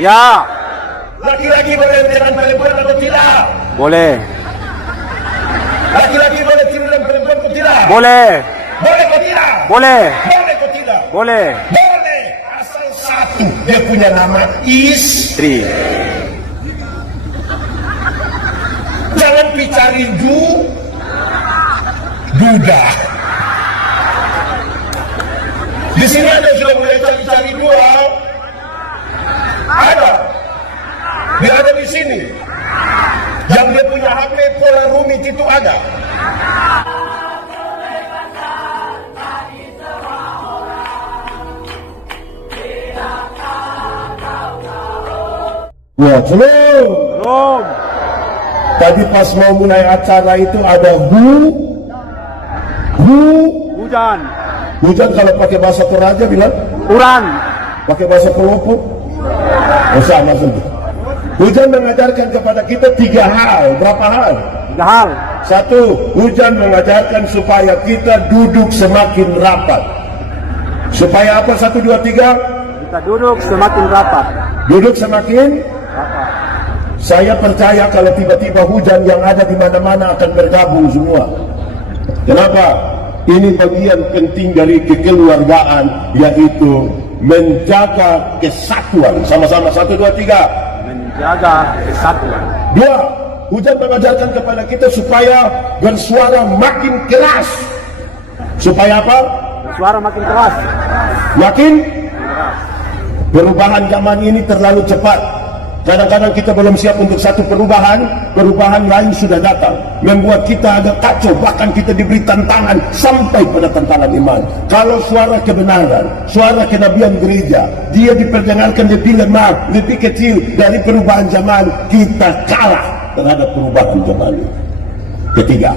Ya. Laki-laki boleh dengan perempuan atau tidak? Boleh. Laki-laki boleh tidur dengan perempuan atau tidak? Boleh. Boleh atau tidak? Boleh. Boleh atau tidak? Boleh. Boleh. Asal satu, dia punya nama istri. Jangan cari duda. Di sini ada sudah mulai cari dua. Ada di sini. Yang dia punya HP pola rumit itu ada. Ya, belum. Tadi pas mau mulai acara itu ada Hujan. Hujan kalau pakai bahasa Toraja bilang Uran. pakai bahasa Pelopor. Sama saja. Hujan mengajarkan kepada kita 3 hal. Berapa hal? 3 hal. 1, hujan mengajarkan supaya kita duduk semakin rapat. Supaya apa? 1, 2, 3. Kita duduk semakin rapat. Duduk semakin Rapat. Saya percaya kalau tiba-tiba hujan yang ada di mana-mana akan bergabung semua. Kenapa? Ini bagian penting dari kekeluargaan, yaitu menjaga kesatuan. Sama-sama 1, 2, 3. Menjaga kesatuan. 2, hujan mengajarkan kepada kita supaya bersuara makin keras. Supaya apa? Suara makin keras. Makin perubahan zaman ini terlalu cepat. Kadang-kadang kita belum siap untuk satu perubahan lain sudah datang, membuat kita agak kacau, bahkan kita diberi tantangan sampai pada tantangan iman. Kalau suara kebenaran, suara kenabian gereja, dia diperdengarkan lebih lemah, lebih kecil dari perubahan zaman, kita kalah terhadap perubahan zaman ini. Ketiga,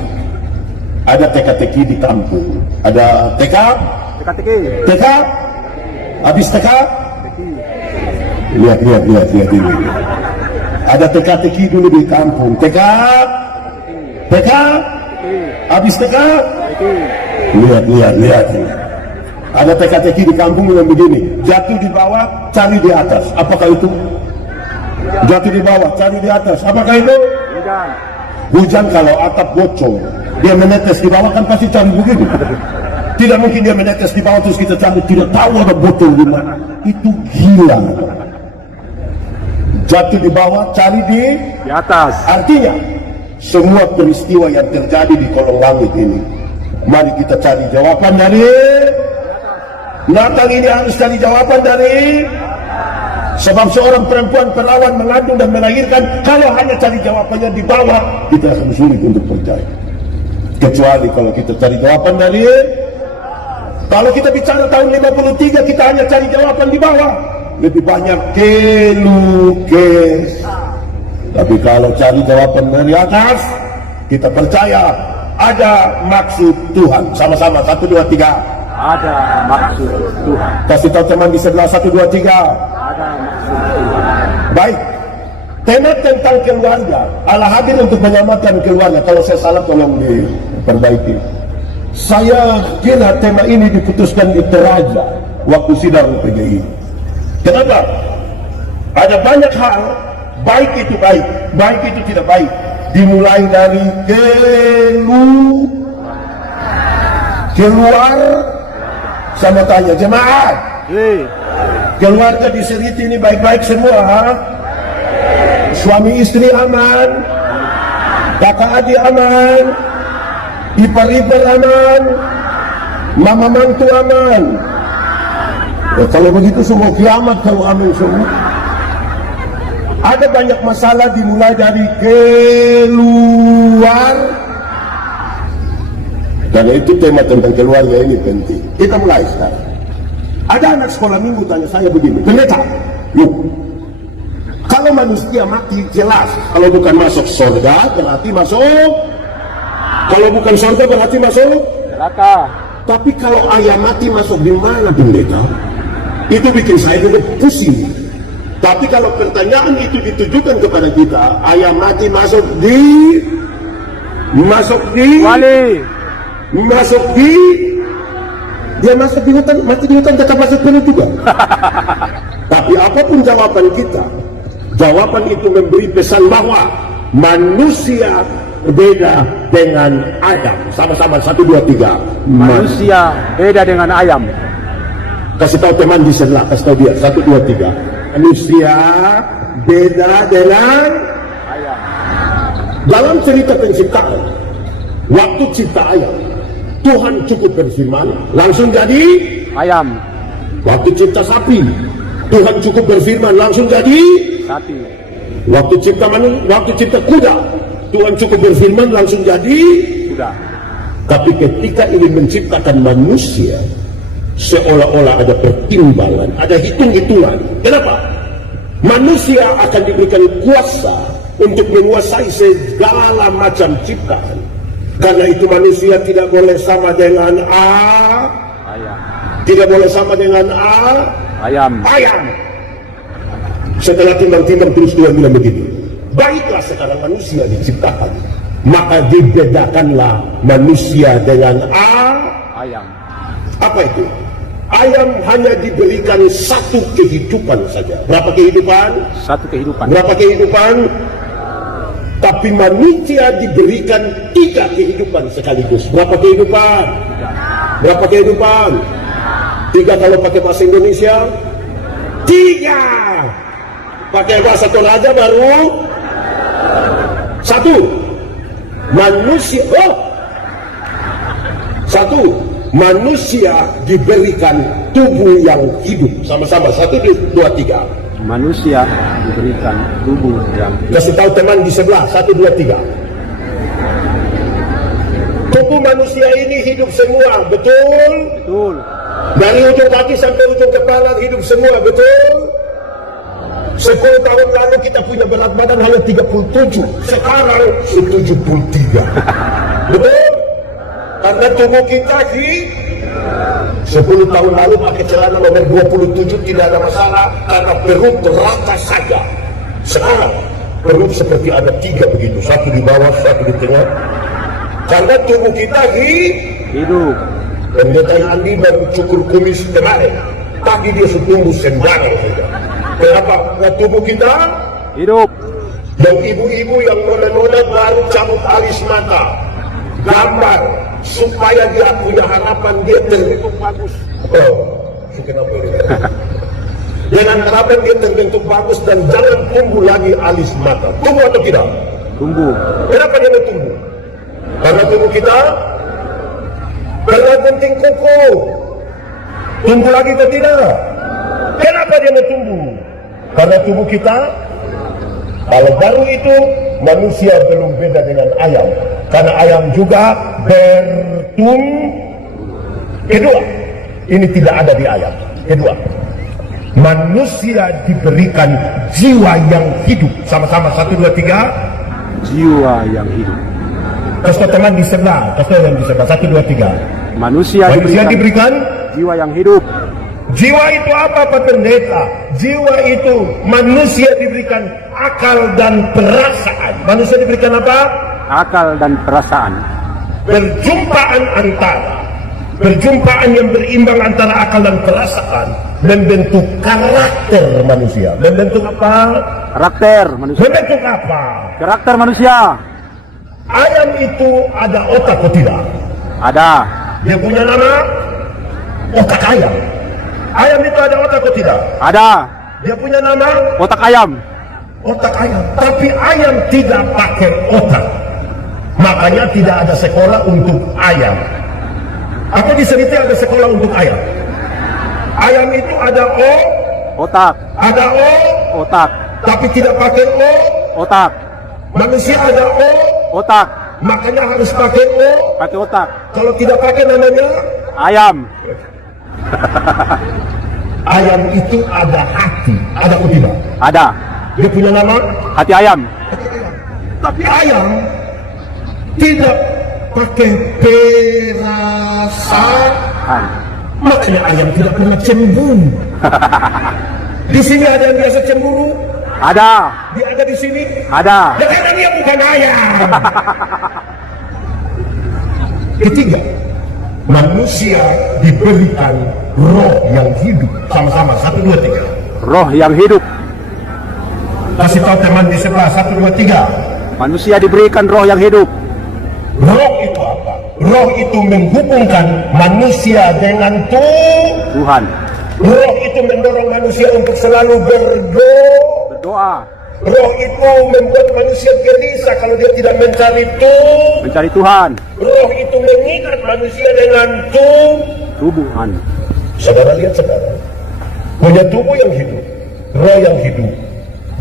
ada teka-teki di kampung. Ada Teka-teki. habis lihat ini. Ada teka-teki dulu di kampung. Habis lihat. Ada teka-teki di kampung yang begini. Jatuh di bawah, cari di atas. Apakah itu? Jatuh di bawah, cari di atas. Apakah itu? Hujan kalau atap bocor, dia menetes di bawah kan pasti cari begitu. Tidak mungkin dia menetes di bawah terus kita cari, tidak tahu ada botol di mana. Itu gila. Jatuh di bawah, cari di atas. Artinya semua peristiwa yang terjadi di kolong langit ini, mari kita cari jawaban dari Natal ini. Harus cari jawaban dari, sebab seorang perempuan perawan mengandung dan melahirkan. Kalau hanya cari jawabannya di bawah, kita akan sulit untuk percaya. Kecuali kalau kita cari jawaban dari, kalau kita bicara tahun 53, kita hanya cari jawaban di bawah, lebih banyak kelukes. Tapi kalau cari jawaban dari atas, kita percaya ada maksud Tuhan. Sama-sama 1, 2, 3. Ada maksud Tuhan. Kasih tahu teman di sebelah 1, 2, 3. Ada maksud Tuhan. Baik. Tema tentang keluarga. Allah hadir untuk menyelamatkan keluarga. Kalau saya salah tolong diperbaiki. Saya kira tema ini diputuskan di Toraja waktu sidang PGI. Kenapa? Ada banyak hal, baik itu baik, baik itu tidak baik. Dimulai dari keluar, sama tanya jemaat, keluarga di Seriti ini baik-baik semua, ha? Suami istri aman, kakak adik aman, ipar-ipar aman, mama mantu aman. Ya, kalau begitu semua kiamat kalau amin semua. Ada banyak masalah dimulai dari keluar. Dan itu tema tentang keluarga ini penting. Kita mulai sekarang. Ada anak sekolah minggu tanya saya begini, pendeta, yuk, kalau manusia mati jelas, kalau bukan masuk surga berarti masuk, kalau bukan surga berarti masuk neraka. Tapi kalau ayam mati masuk di mana, pendeta? Itu bikin saya juga pusing. Tapi kalau pertanyaan itu ditujukan kepada kita, ayam mati masuk di Wali. dia masuk di hutan, mati di hutan tetap masuk penuh juga. Tapi apapun jawaban kita, jawaban itu memberi pesan bahwa manusia beda dengan Adam. Sama-sama 1, 2, 3. Manusia beda dengan ayam. Kasih tahu teman di sebelah, kasih tahu dia. 1, 2, 3. Manusia beda dengan Ayam. dalam cerita penciptaan. Waktu cipta ayam, Tuhan cukup berfirman, langsung jadi Ayam. waktu cipta sapi. Tuhan cukup berfirman, langsung jadi Sapi. waktu cipta kuda. Tuhan cukup berfirman, langsung jadi. Sudah. Tapi ketika ini menciptakan manusia, seolah-olah ada pertimbangan, ada hitung-hitungan. Kenapa? Manusia akan diberikan kuasa untuk menguasai segala macam ciptaan. Karena itu manusia tidak boleh sama dengan Ayam. tidak boleh sama dengan Ayam. ayam. Setelah timbang-timbang terus Tuhan bilang begini, baiklah sekarang manusia diciptakan, maka dibedakanlah manusia dengan Ayam. apa itu? Ayam hanya diberikan satu kehidupan saja. Berapa kehidupan? Satu kehidupan. Berapa kehidupan? Tapi manusia diberikan 3 kehidupan sekaligus. Berapa kehidupan? Berapa kehidupan? 3 kalau pakai bahasa Indonesia. 3. Pakai bahasa Toraja baru 1. Manusia. 1. Manusia diberikan tubuh yang hidup. Sama-sama 1, 2, 3. Manusia diberikan tubuh yang Kasih tahu teman di sebelah. 1, 2, 3. Tubuh manusia ini hidup semua, betul? betul. Dari ujung kaki sampai ujung kepala hidup semua, betul? 10 tahun lalu kita punya berat badan hanya 37. Sekarang 73. Betul? Karena tubuh kita 10 tahun lalu pakai celana nomor 27 tidak ada masalah, karena perut rata saja. Sekarang perut seperti ada 3 begitu, 1 di bawah, 1 di tengah. Karena tubuh kita Hidup. pendeta Andi baru cukur kumis kemarin, pagi dia tumbuh sembarang saja. Kenapa? Karena tubuh kita Hidup. dan ibu-ibu yang nona-nona baru cabut alis mata, gambar supaya dia punya harapan dia terbentuk bagus. Kenapa ini? Dengan harapan dia terbentuk bagus dan jangan tumbuh lagi alis mata. Tumbuh atau tidak? Tumbuh. Kenapa dia mau tumbuh? Karena tubuh kita bergunting kuku. Tumbuh lagi atau tidak? Kenapa dia mau tumbuh? Karena tubuh kita, kalau baru itu manusia belum beda dengan ayam. Karena ayam juga Kedua, ini tidak ada di ayam. Kedua, manusia diberikan jiwa yang hidup. Sama-sama 1, 2, 3. Jiwa yang hidup. Kasih teman di sebelah. Kasih yang di sebelah. 1, 2, 3. Manusia diberikan jiwa yang hidup. Jiwa itu apa, Pak Pendeta? Jiwa itu manusia diberikan akal dan perasaan. Manusia diberikan apa? Akal dan perasaan. Perjumpaan yang berimbang antara akal dan perasaan membentuk karakter manusia. Membentuk apa? Karakter manusia. Membentuk apa? Karakter manusia. Ayam itu ada otak atau tidak? Ada. Dia punya nama otak ayam. Ayam itu ada otak atau tidak? Ada. Dia punya nama Otak ayam. otak ayam. Tapi ayam tidak pakai otak. Makanya tidak ada sekolah untuk ayam. Apa di cerita ada sekolah untuk ayam? Ayam itu ada Otak. ada Otak. tapi tidak pakai Otak. Manusia ada Otak. makanya harus pakai Pakai otak. Kalau tidak pakai namanya Ayam. ayam itu ada hati, ada atau tidak? Ada. Dia punya nama Hati ayam. tapi ayam tidak pakai perasaan. Makanya ayam tidak pernah cemburu. Di sini ada yang biasa cemburu? Ada. Dia ada di sini? Ada. Ya karena dia bukan ayam. Ketiga, manusia diberikan roh yang hidup. Sama-sama, 1, 2, 3. Roh yang hidup. Kasih tahu teman di sebelah, 1, 2, 3. Manusia diberikan roh yang hidup. Roh itu apa? Roh itu menghubungkan manusia dengan Tuhan. Roh itu mendorong manusia untuk selalu Berdoa. Roh itu membuat manusia gelisah kalau dia tidak mencari Mencari Tuhan. Roh itu mengikat manusia dengan Tubuhan. Saudara lihat saudara, punya tubuh yang hidup, roh yang hidup,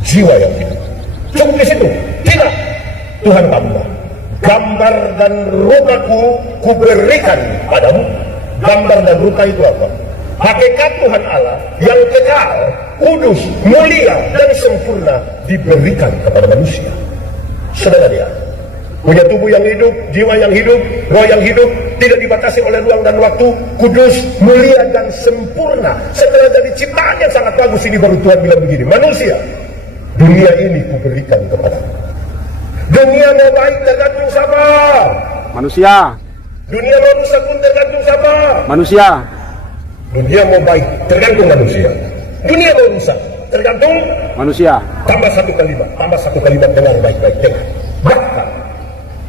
jiwa yang hidup. Cukup di situ? Tidak. Tuhan tambah. Gambar dan rupaku kuberikan padamu. Gambar dan rupa itu apa? Hakikat Tuhan Allah yang kekal, kudus, mulia dan sempurna diberikan kepada manusia. Saudara lihat, punya tubuh yang hidup, jiwa yang hidup, roh yang hidup, tidak dibatasi oleh ruang dan waktu, kudus, mulia dan sempurna. Setelah dari ciptaan yang sangat bagus ini baru Tuhan bilang begini, manusia, dunia ini kuberikan kepadamu. Dunia mau baik tergantung siapa? Manusia. Dunia mau rusak pun tergantung siapa? Manusia. Dunia mau baik tergantung manusia. Dunia mau rusak tergantung Manusia. Tambah satu kalimat dengar baik-baik dengar. Bahkan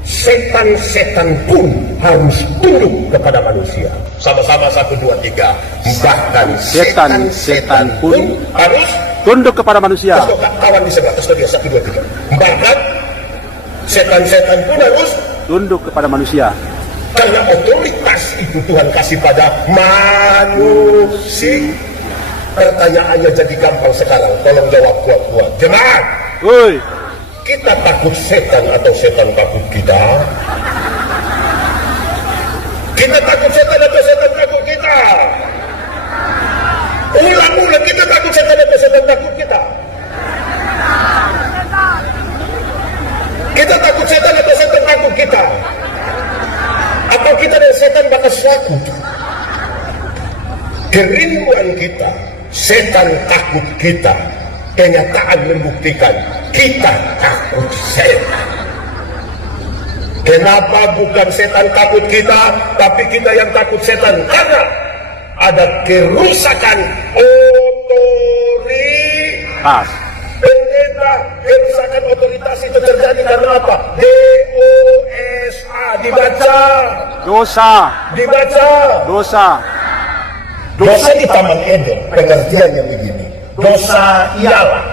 setan-setan pun harus tunduk kepada manusia. Sama-sama 1, 2, 3. Bahkan setan-setan pun harus Tunduk kepada manusia. Kawan di sebelah, terus dia 1, 2, 3. Bahkan setan-setan pun harus Tunduk kepada manusia. karena otoritas itu Tuhan kasih pada manusia. Pertanyaannya jadi gampang sekarang, tolong jawab kuat-kuat. Jemaat, Woi. kita takut setan atau setan takut kita? Kita takut setan atau setan takut kita? Ulang-ulang, kita takut setan atau setan takut kita? Kita takut setan atau setan takut kita? Atau kita dan setan bakal suatu? Kerinduan kita, setan takut kita. Kenyataan membuktikan kita takut setan. Kenapa bukan setan takut kita, tapi kita yang takut setan? Karena ada kerusakan otoritas. Pendeta, kerusakan otoritas itu terjadi karena apa? DOSA dibaca. Dosa. Dibaca. Dosa. Dosa di Taman Eden, pengertiannya begini. Dosa ialah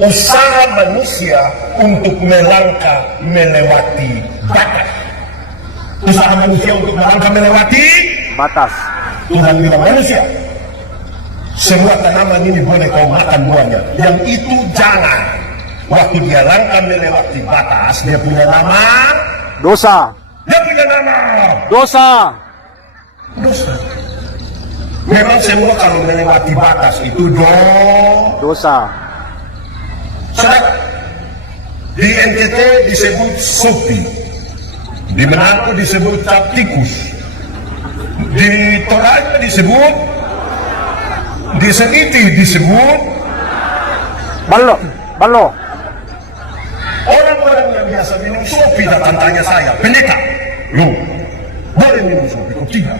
usaha manusia untuk melangkah melewati batas. Usaha manusia untuk melangkah melewati Batas. Tuhan bilang manusia, semua tanaman ini boleh kau makan buahnya, yang itu jangan. Waktu dia langkah melewati batas, dia punya nama. Dosa. Dia punya nama. Dosa. Dosa. Memang semua kalau melewati batas itu Dosa. Saudara, di NTT disebut sopi, di Manado disebut cap tikus, di Toraja disebut, di Seniti disebut Balo. Balo. orang-orang yang biasa minum sopi datang tanya saya, pendeta, loh, boleh minum sopi? Kok tidak?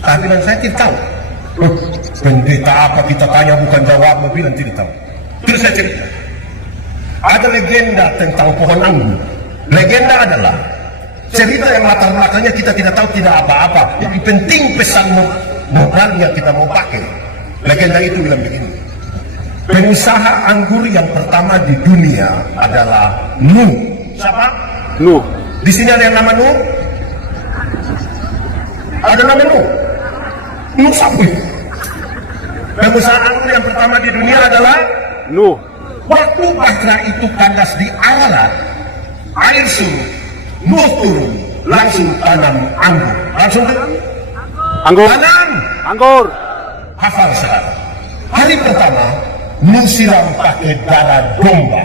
Saya bilang saya tidak tahu. Loh, pendeta apa kita tanya bukan jawab, bilang tidak tahu. Terus saya cerita. Ada legenda tentang pohon anggur. Legenda adalah cerita yang latar belakangnya kita tidak tahu, tidak apa-apa. Yang penting pesan moralnya kita mau pakai. Legenda itu bilang begini. Pengusaha anggur yang pertama di dunia adalah Nuh. Siapa? Nuh. Di sini ada yang nama Nuh? Ada nama Nuh? Nuh siapa? Pengusaha anggur yang pertama di dunia adalah Nuh. waktu bahtera itu kandas di Ararat, air surut, Nuh turun, langsung tanam anggur. Langsung Anggur. tanam. Anggur. Hafal sekarang. Hari pertama, Nuh siram pakai darah domba.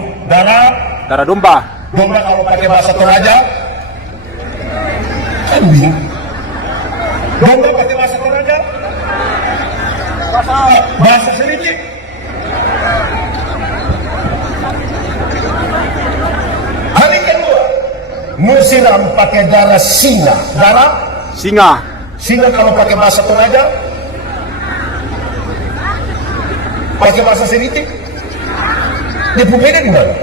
Darah domba. Domba kalau pakai bahasa Toraja, kambing. Domba pakai bahasa Toraja, bahasa Seniti. Hari kedua, Nuh siram pakai darah singa. Darah Singa. singa kalau pakai bahasa Toraja, Pakai bahasa sedikit. Dia beda di mana?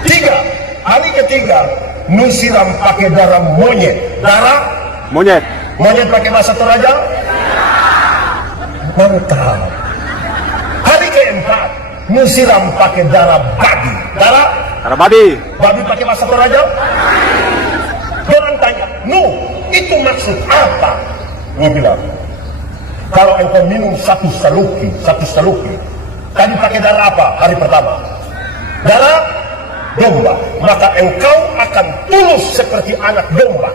3. Hari ketiga, Nu siram pakai darah monyet. Darah Monyet. monyet pakai bahasa Toraja. Mantap. Hari keempat, Nu siram pakai darah babi. Darah Babi. babi pakai bahasa Toraja. Orang tanya, Nu, itu maksud apa? Gue bilang, kalau engkau minum satu saluki, tadi pakai darah apa hari pertama? Darah domba. Maka engkau akan tulus seperti anak domba.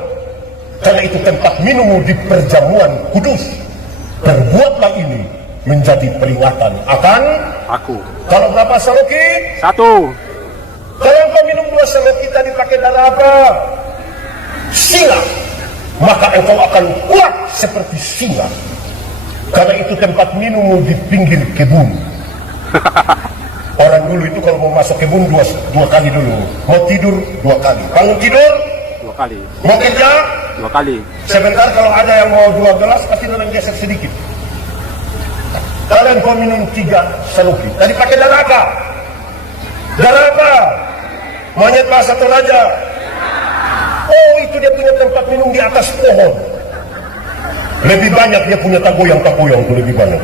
Karena itu tempat minummu di perjamuan kudus. Perbuatlah ini menjadi peringatan akan Aku. Kalau berapa saluki? 1. Kalau engkau minum 2 saluki tadi pakai darah apa? Singa. Maka engkau akan kuat seperti singa. Karena itu tempat minummu di pinggir kebun. Orang dulu itu kalau mau masuk kebun dua kali dulu. Mau tidur 2 kali. Bangun tidur 2 kali. mau kerja 2 kali. sebentar. Kalau ada yang mau 2 gelas pasti orang geser sedikit. Kalian kau minum 3 saluki. Tadi pakai darah apa? Darah apa? Monyet bahasa Toraja. Oh, itu dia punya tempat minum di atas pohon. Lebih banyak dia punya tagoyang itu lebih banyak.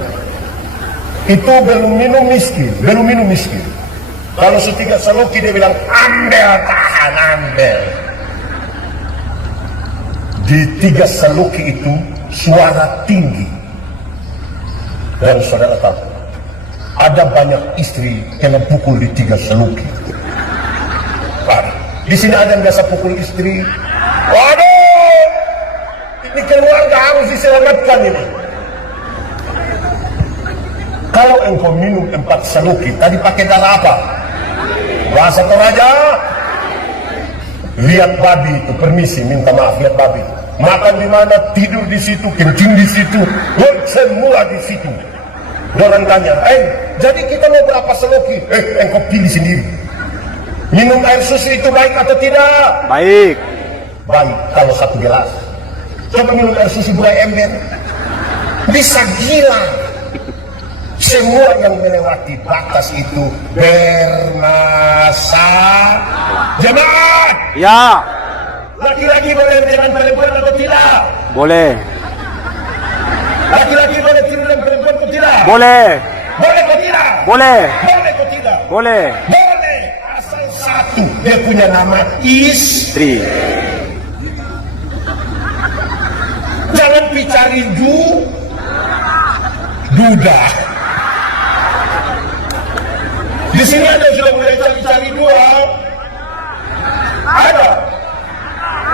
Itu belum minum miskin. Kalau setiga saluki dia bilang ambil, tahan, ambil. Di 3 saluki itu suara tinggi. Dan saudara tahu, ada banyak istri yang pukul di 3 saluki. Di sini ada yang biasa pukul istri. Waduh, ini keluarga harus diselamatkan ini. Kalau engkau minum 4 saluki, tadi pakai darah apa? Bahasa Toraja. Lihat babi itu, permisi, minta maaf, lihat babi. Makan di mana, tidur di situ, kencing di situ, semua di situ. Orang tanya, jadi kita mau berapa saluki? Engkau pilih sendiri. Minum air susu itu baik atau tidak? Baik. Baik kalau 1 gelas. Coba minum air susu buah ember, bisa gila. Semua yang melewati batas itu bermasalah. Jemaat, Ya. laki-laki boleh dengan perempuan atau tidak? Boleh. Laki-laki boleh tidur dengan perempuan atau tidak? Boleh. Boleh atau tidak? Boleh. Boleh atau tidak? Boleh. Boleh, asal satu, dia punya nama istri. Jangan dicari duda. Di sini ada yang sudah mulai cari-cari dua.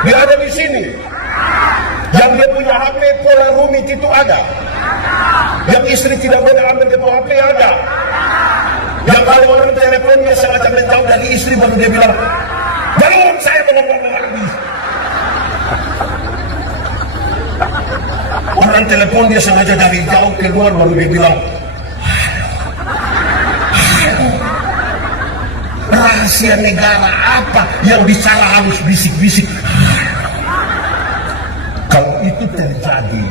Dia ada di sini. Yang dia punya HP pola rumit itu ada. Yang istri tidak boleh ambil ke HP ada. Yang kalau orang teleponnya sengaja menjauh dari istri baru dia bilang, jangan saya menanggung lagi. Orang telepon dia sengaja dari jauh keluar baru dia bilang, rahasia negara apa yang bicara halus bisik-bisik. Kalau itu terjadi,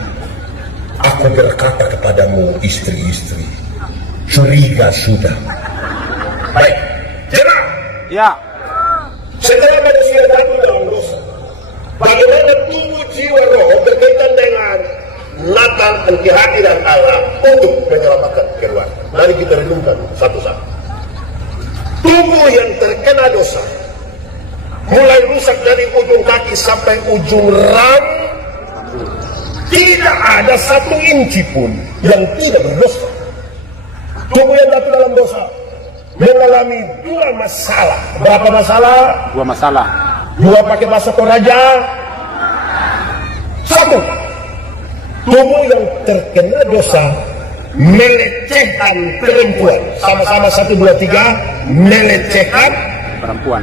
aku berkata kepadamu istri-istri, curiga sudah. Baik, jemaah. Ya. Setelah manusia jatuh dalam dosa, bagaimana tubuh jiwa roh berkaitan dengan Natal dan kehadiran Allah untuk menyelamatkan keluarga. Mari kita renungkan satu-satu. Tubuh yang terkena dosa, mulai rusak dari ujung kaki sampai ujung rambut, tidak ada 1 inci pun yang tidak berdosa. Tubuh yang jatuh dalam dosa mengalami 2 masalah. Berapa masalah? 2 masalah. 2 pakai bahasa Toraja. 1, tubuh yang terkena dosa melecehkan perempuan. Sama-sama 1, 2, 3. Melecehkan Perempuan.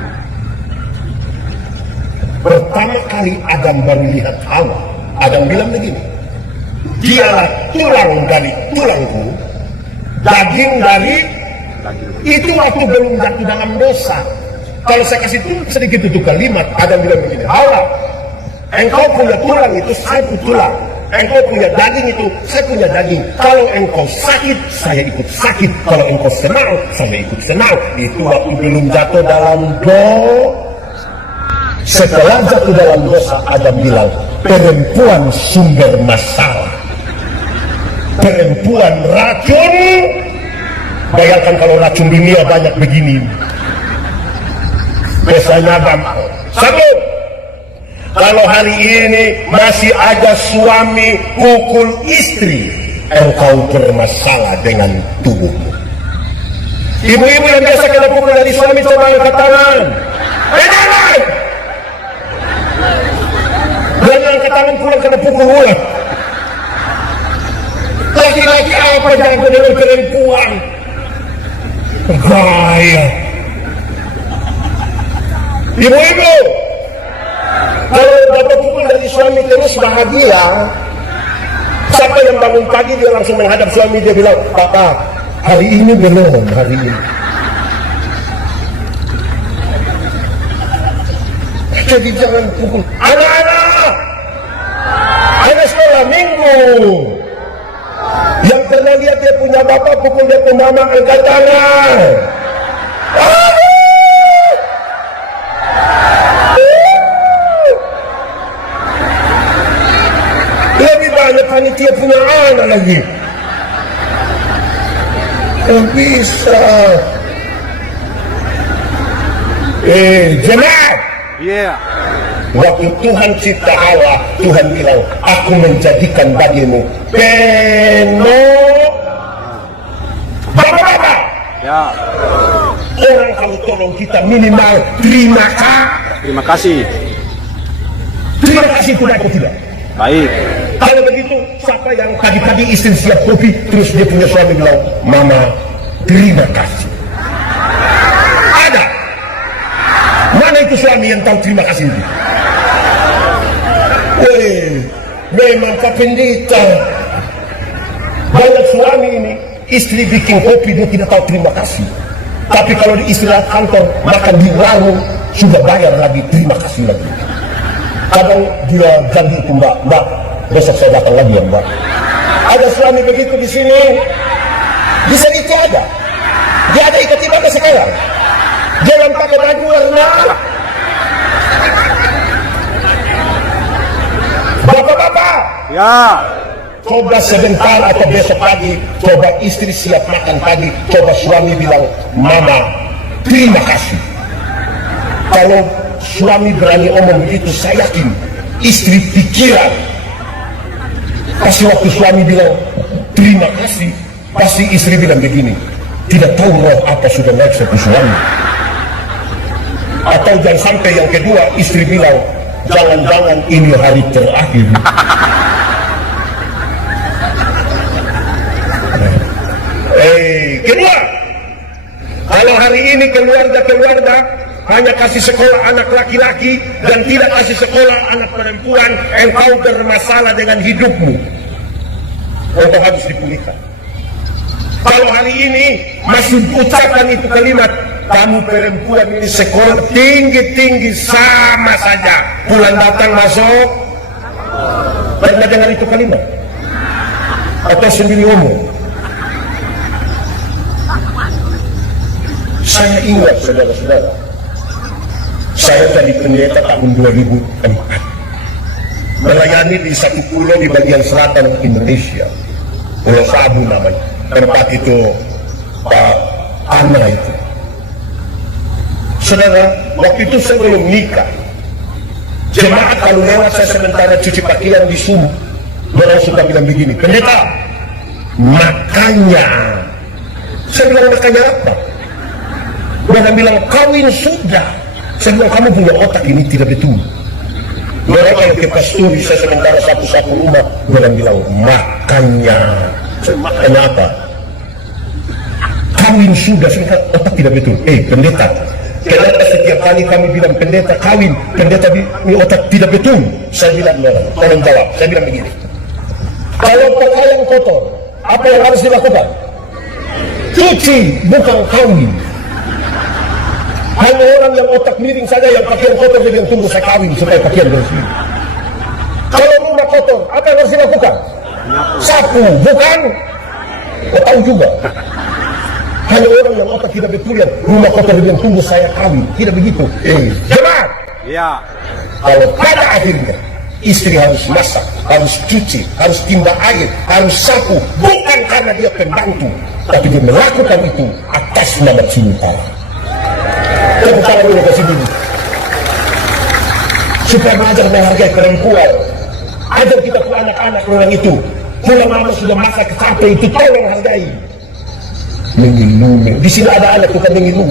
Pertama kali Adam baru lihat Hawa, Adam bilang begini, dialah tulang dari tulangku, daging dari. Itu waktu belum jatuh dalam dosa. Kalau saya kasih sedikit itu kalimat, Adam bilang begini, Hawa, engkau punya tulang itu 1 tulang. engkau punya daging itu, saya punya daging. Kalau engkau sakit, saya ikut sakit. Kalau engkau senang, saya ikut senang. Itu waktu belum jatuh dalam dosa. Setelah jatuh dalam dosa, Adam bilang, perempuan sumber masalah, perempuan racun. Bayangkan kalau racun dunia banyak begini. Biasanya Adam, satu, kalau hari ini masih ada suami pukul istri, engkau bermasalah dengan tubuhmu. Ibu-ibu yang biasa kena pukul dari suami, coba angkat tangan. Jangan! Jangan angkat tangan pulang kena pukul ulang. Laki-laki apa jago dengan perempuan? Gaya. Ibu-ibu, kalau dapat pukul dari suami terus bahagia. Siapa yang bangun pagi dia langsung menghadap suami, dia bilang, "Papa, hari ini belum, hari ini." Jadi jangan pukul. Anak-anak, anak sekolah minggu yang pernah lihat dia punya bapak pukul dia punya mama, angkat tangan. Lebih banyak panitia punya anak lagi. Yang bisa. Jemaat. Iya. Waktu Tuhan cipta Hawa, Tuhan bilang, aku menjadikan bagimu bapak-bapak. Ya. Orang kalau tolong kita minimal terima kasih. Terima kasih tidak atau tidak? Baik. Kalau begitu, siapa yang pagi-pagi istri siap kopi, terus dia punya suami bilang, "Mama, terima kasih." Ada? Mana itu suami yang tahu terima kasih itu? Memang Pak Pendeta. Banyak suami ini, istri bikin kopi dia tidak tahu terima kasih. Tapi kalau di istirahat kantor, makan di warung, sudah bayar lagi, terima kasih lagi. Kadang dia janji itu, Mbak, besok saya datang lagi ya Mbak. Ada suami begitu di sini, bisa itu ada. Dia ada ikat ibadah sekarang. Jangan pakai baju warna. Bapak-bapak, Ya. coba sebentar atau besok pagi, coba istri siap makan pagi, coba suami bilang, "Mama, terima kasih." Kalau suami berani omong begitu, saya yakin istri pikiran. Pasti waktu suami bilang, "Terima kasih," pasti istri bilang begini, tidak tahu roh apa sudah naik satu suami. Atau jangan sampai yang kedua, istri bilang, "Jangan-jangan ini hari terakhir." Kedua, kalau hari ini keluarga hanya kasih sekolah anak laki-laki dan tidak kasih sekolah anak perempuan, engkau bermasalah dengan hidupmu. Engkau harus dipulihkan. Kalau hari ini masih ucapkan itu kalimat, kamu perempuan ini sekolah tinggi-tinggi sama saja, bulan datang masuk, pernah dengar itu kalimat? Atau sendiri umum? Saya ingat, saudara-saudara, saya jadi pendeta tahun 2004, melayani di satu pulau di bagian selatan Indonesia, Pulau Sabu namanya. Tempat itu Pak Ana itu. Saudara, waktu itu sebelum nikah, jemaat kalau lewat saya sementara cuci pakaian di sumur, orang suka bilang begini, "Pendeta, makanya." Saya bilang, "Makanya apa?" Mereka bilang, "Kawin sudah." Saya bilang, "Kamu punya otak ini tidak betul." Mereka kalau ke pasturi, saya sementara sapu-sapu rumah, mereka bilang, "Makanya." Makanya apa? Kawin sudah, saya bilang, otak tidak betul. Pendeta, kenapa setiap kali kami bilang pendeta kawin, pendeta ini otak tidak betul? Saya bilang, tolong jawab. Saya bilang begini, kalau pakaian kotor, apa yang harus dilakukan? Cuci, bukan kawin. Hanya orang yang otak miring saja yang pakaian kotor dia bilang, tunggu saya kawin supaya pakaian bersih. Kalau rumah kotor, apa yang harus dilakukan? Sapu, bukan? Kau tahu juga. Hanya orang yang otak tidak betul yang rumah kotor yang tunggu saya kawin, tidak begitu. Jemaat. Ya. Kalau pada akhirnya istri harus masak, harus cuci, harus timba air, harus sapu, bukan karena dia pembantu, tapi dia melakukan itu atas nama cinta. Tepuk tangan dulu kasih dulu. Supaya belajar menghargai perempuan. Ajar kita ke anak-anak orang itu. Kalau mama sudah masak sampai itu, tolong hargai. Mengilu. Di sini ada anak bukan mengilu.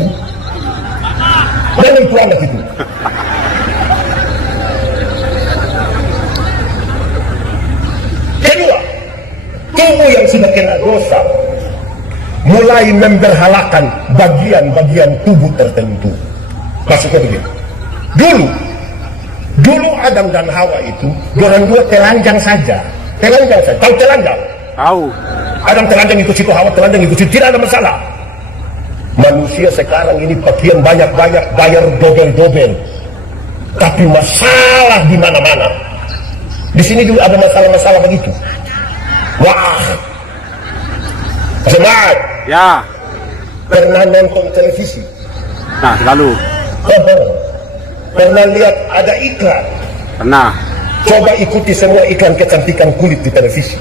Dan itu anak itu. Kedua, tubuh yang sudah kena dosa mulai memberhalakan bagian-bagian tubuh tertentu. Maksudnya begini. Dulu Adam dan Hawa itu orang dua telanjang saja. Tahu telanjang? Tahu. Adam telanjang ikut situ, Hawa telanjang ikut situ, tidak ada masalah. Manusia sekarang ini pakaian banyak-banyak, bayar dobel-dobel, tapi masalah di mana-mana. Di sini juga ada masalah-masalah begitu. Wah, jemaat. Ya. Pernah nonton televisi? Nah, selalu. Pernah lihat ada iklan? Pernah. Coba ikuti semua iklan kecantikan kulit di televisi.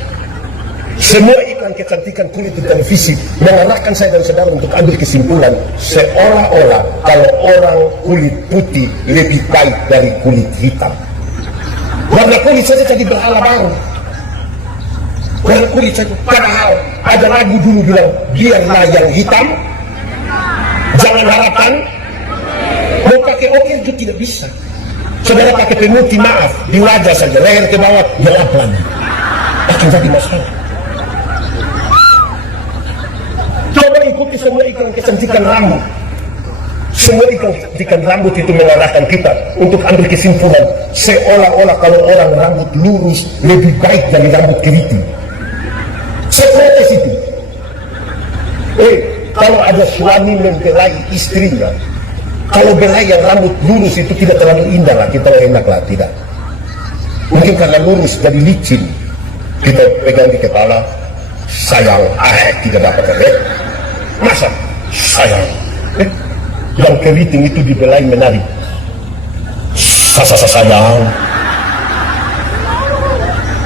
Semua iklan kecantikan kulit di televisi mengarahkan saya dan saudara untuk ambil kesimpulan seolah-olah kalau orang kulit putih lebih baik dari kulit hitam. Warna kulit saja jadi berhala baru. Warna kulit saja. Padahal ada lagu dulu bilang biarlah yang hitam, jangan harapkan. Mau pakai oke itu tidak bisa. Saudara pakai pemutih, maaf, di wajah saja, leher ke bawah, gelap lagi. Akan jadi masalah. Coba ikuti semua iklan kecantikan rambut. Semua iklan kecantikan rambut itu mengarahkan kita untuk ambil kesimpulan seolah-olah kalau orang rambut lurus lebih baik dari rambut keriting. Seprotes itu. Kalau ada suami membelai istrinya, kalau belai yang rambut lurus itu tidak terlalu indah lah, kita enak lah, tidak. Mungkin karena lurus jadi licin, kita pegang di kepala, sayang, tidak dapat masa sayang. Yang keriting itu dibelai menarik, sayang.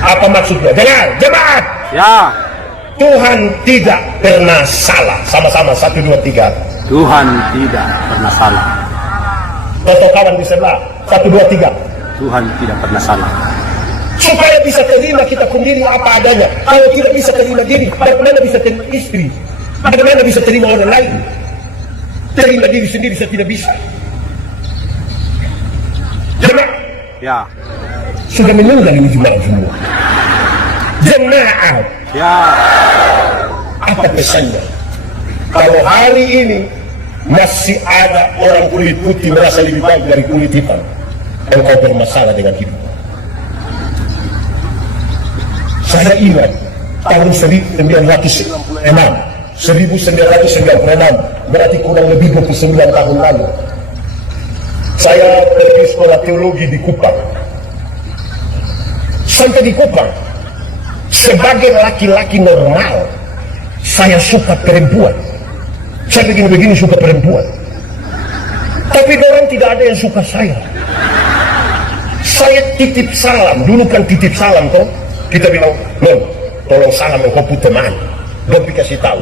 Apa maksudnya? Dengar, jemaat. Ya. Tuhan tidak pernah salah. Sama-sama 1, 2, 3. Tuhan tidak pernah salah. Foto kawan di sebelah 1, 2, 3. Tuhan tidak pernah salah. Supaya bisa terima kita sendiri apa adanya. Kalau tidak bisa terima diri, bagaimana bisa terima istri? Bagaimana bisa terima orang lain? Terima diri sendiri saya tidak bisa. Jemaah. Ya. Sudah meninggal ini jemaah semua. Jemaah. Ya. Apa pesannya? Kalau hari ini masih ada orang kulit putih merasa lebih baik dari kulit hitam, engkau bermasalah dengan hidup. Saya ingat tahun 1996, berarti kurang lebih 29 tahun lalu, saya pergi sekolah teologi di Kupang. Sampai di Kupang, sebagai laki-laki normal, saya suka perempuan. Saya begini-begini suka perempuan. Tapi orang tidak ada yang suka saya. Saya titip salam, dulu kan titip salam toh. Kita bilang, "Non, tolong salam engkau punya teman." Don kasih tahu.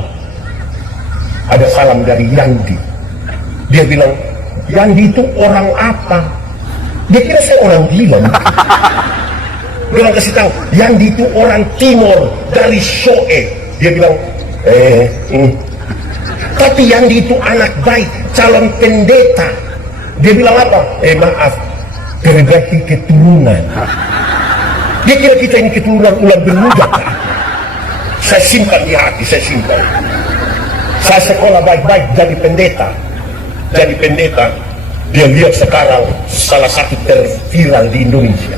Ada salam dari Yandi. Dia bilang, "Yandi itu orang apa?" Dia kira saya orang gila. Dia kasih tahu, Yandi itu orang Timor dari Soe. Dia bilang, tapi Yandi itu anak baik, calon pendeta. Dia bilang apa? Maaf, berarti keturunan. Dia kira kita ini keturunan ular bermuda. Saya simpan di hati, saya simpan. Saya sekolah baik-baik jadi pendeta. Jadi pendeta. Dia lihat sekarang salah satu terviral di Indonesia.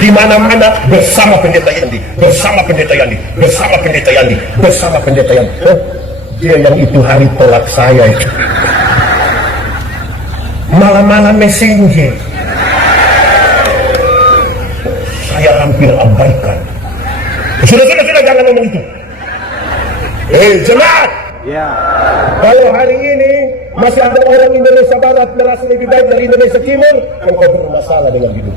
Di mana-mana bersama pendeta Yandi, bersama pendeta Yandi, bersama pendeta Yandi, bersama pendeta Yandi. Dia yang itu hari tolak saya itu. Malam-malam messenger. hampir abaikan. Sudah, jangan ngomong itu. Jemaat, Ya. kalau hari ini masih ada orang Indonesia Barat merasa lebih baik dari Indonesia Timur, engkau bermasalah dengan hidup.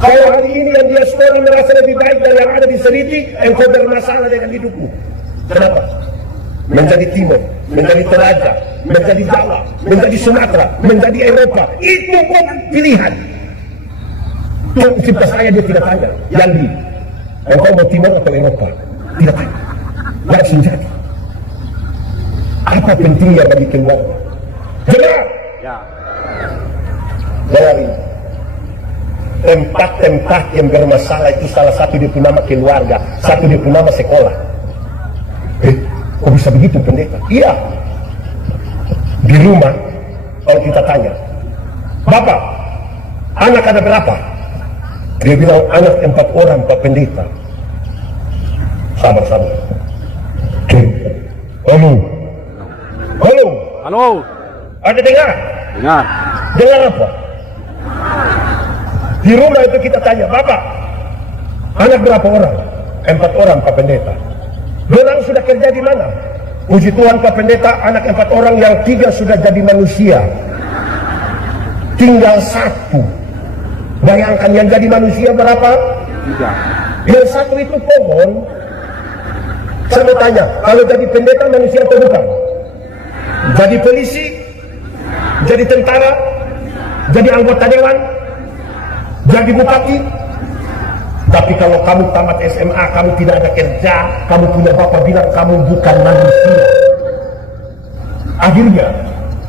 Kalau hari ini yang diaspora merasa lebih baik dari yang ada di Seriti, engkau bermasalah dengan hidupmu. Kenapa? Menjadi Timur, menjadi Toraja, menjadi Jawa, menjadi Sumatera, menjadi Eropa, itu bukan pilihan. Tuhan cipta saya dia tidak tanya, Yandi, engkau mau Timur atau Eropa? Tidak tanya. Gak senjata. Apa pentingnya bagi keluarga? Jelas. Ya. Dari tempat-tempat yang bermasalah itu salah satu dia punya nama keluarga, satu dia punya nama sekolah. Kok bisa begitu pendeta? Iya. Di rumah kalau kita tanya, Bapak, anak ada berapa? Dia bilang anak 4 orang Pak Pendeta. Sabar. Halo. Ada dengar? Dengar. Dengar apa? Di rumah itu kita tanya, Bapak, anak berapa orang? 4 orang Pak Pendeta. Orang sudah kerja di mana? Puji Tuhan Pak Pendeta, anak 4 orang yang 3 sudah jadi manusia. Tinggal 1. Bayangkan yang jadi manusia berapa? 3. Yang 1 itu pohon. Saya mau tanya, kalau jadi pendeta manusia atau bukan? Jadi polisi, jadi tentara, jadi anggota dewan, jadi bupati. Tapi kalau kamu tamat SMA, kamu tidak ada kerja, kamu punya bapak bilang kamu bukan manusia. Akhirnya,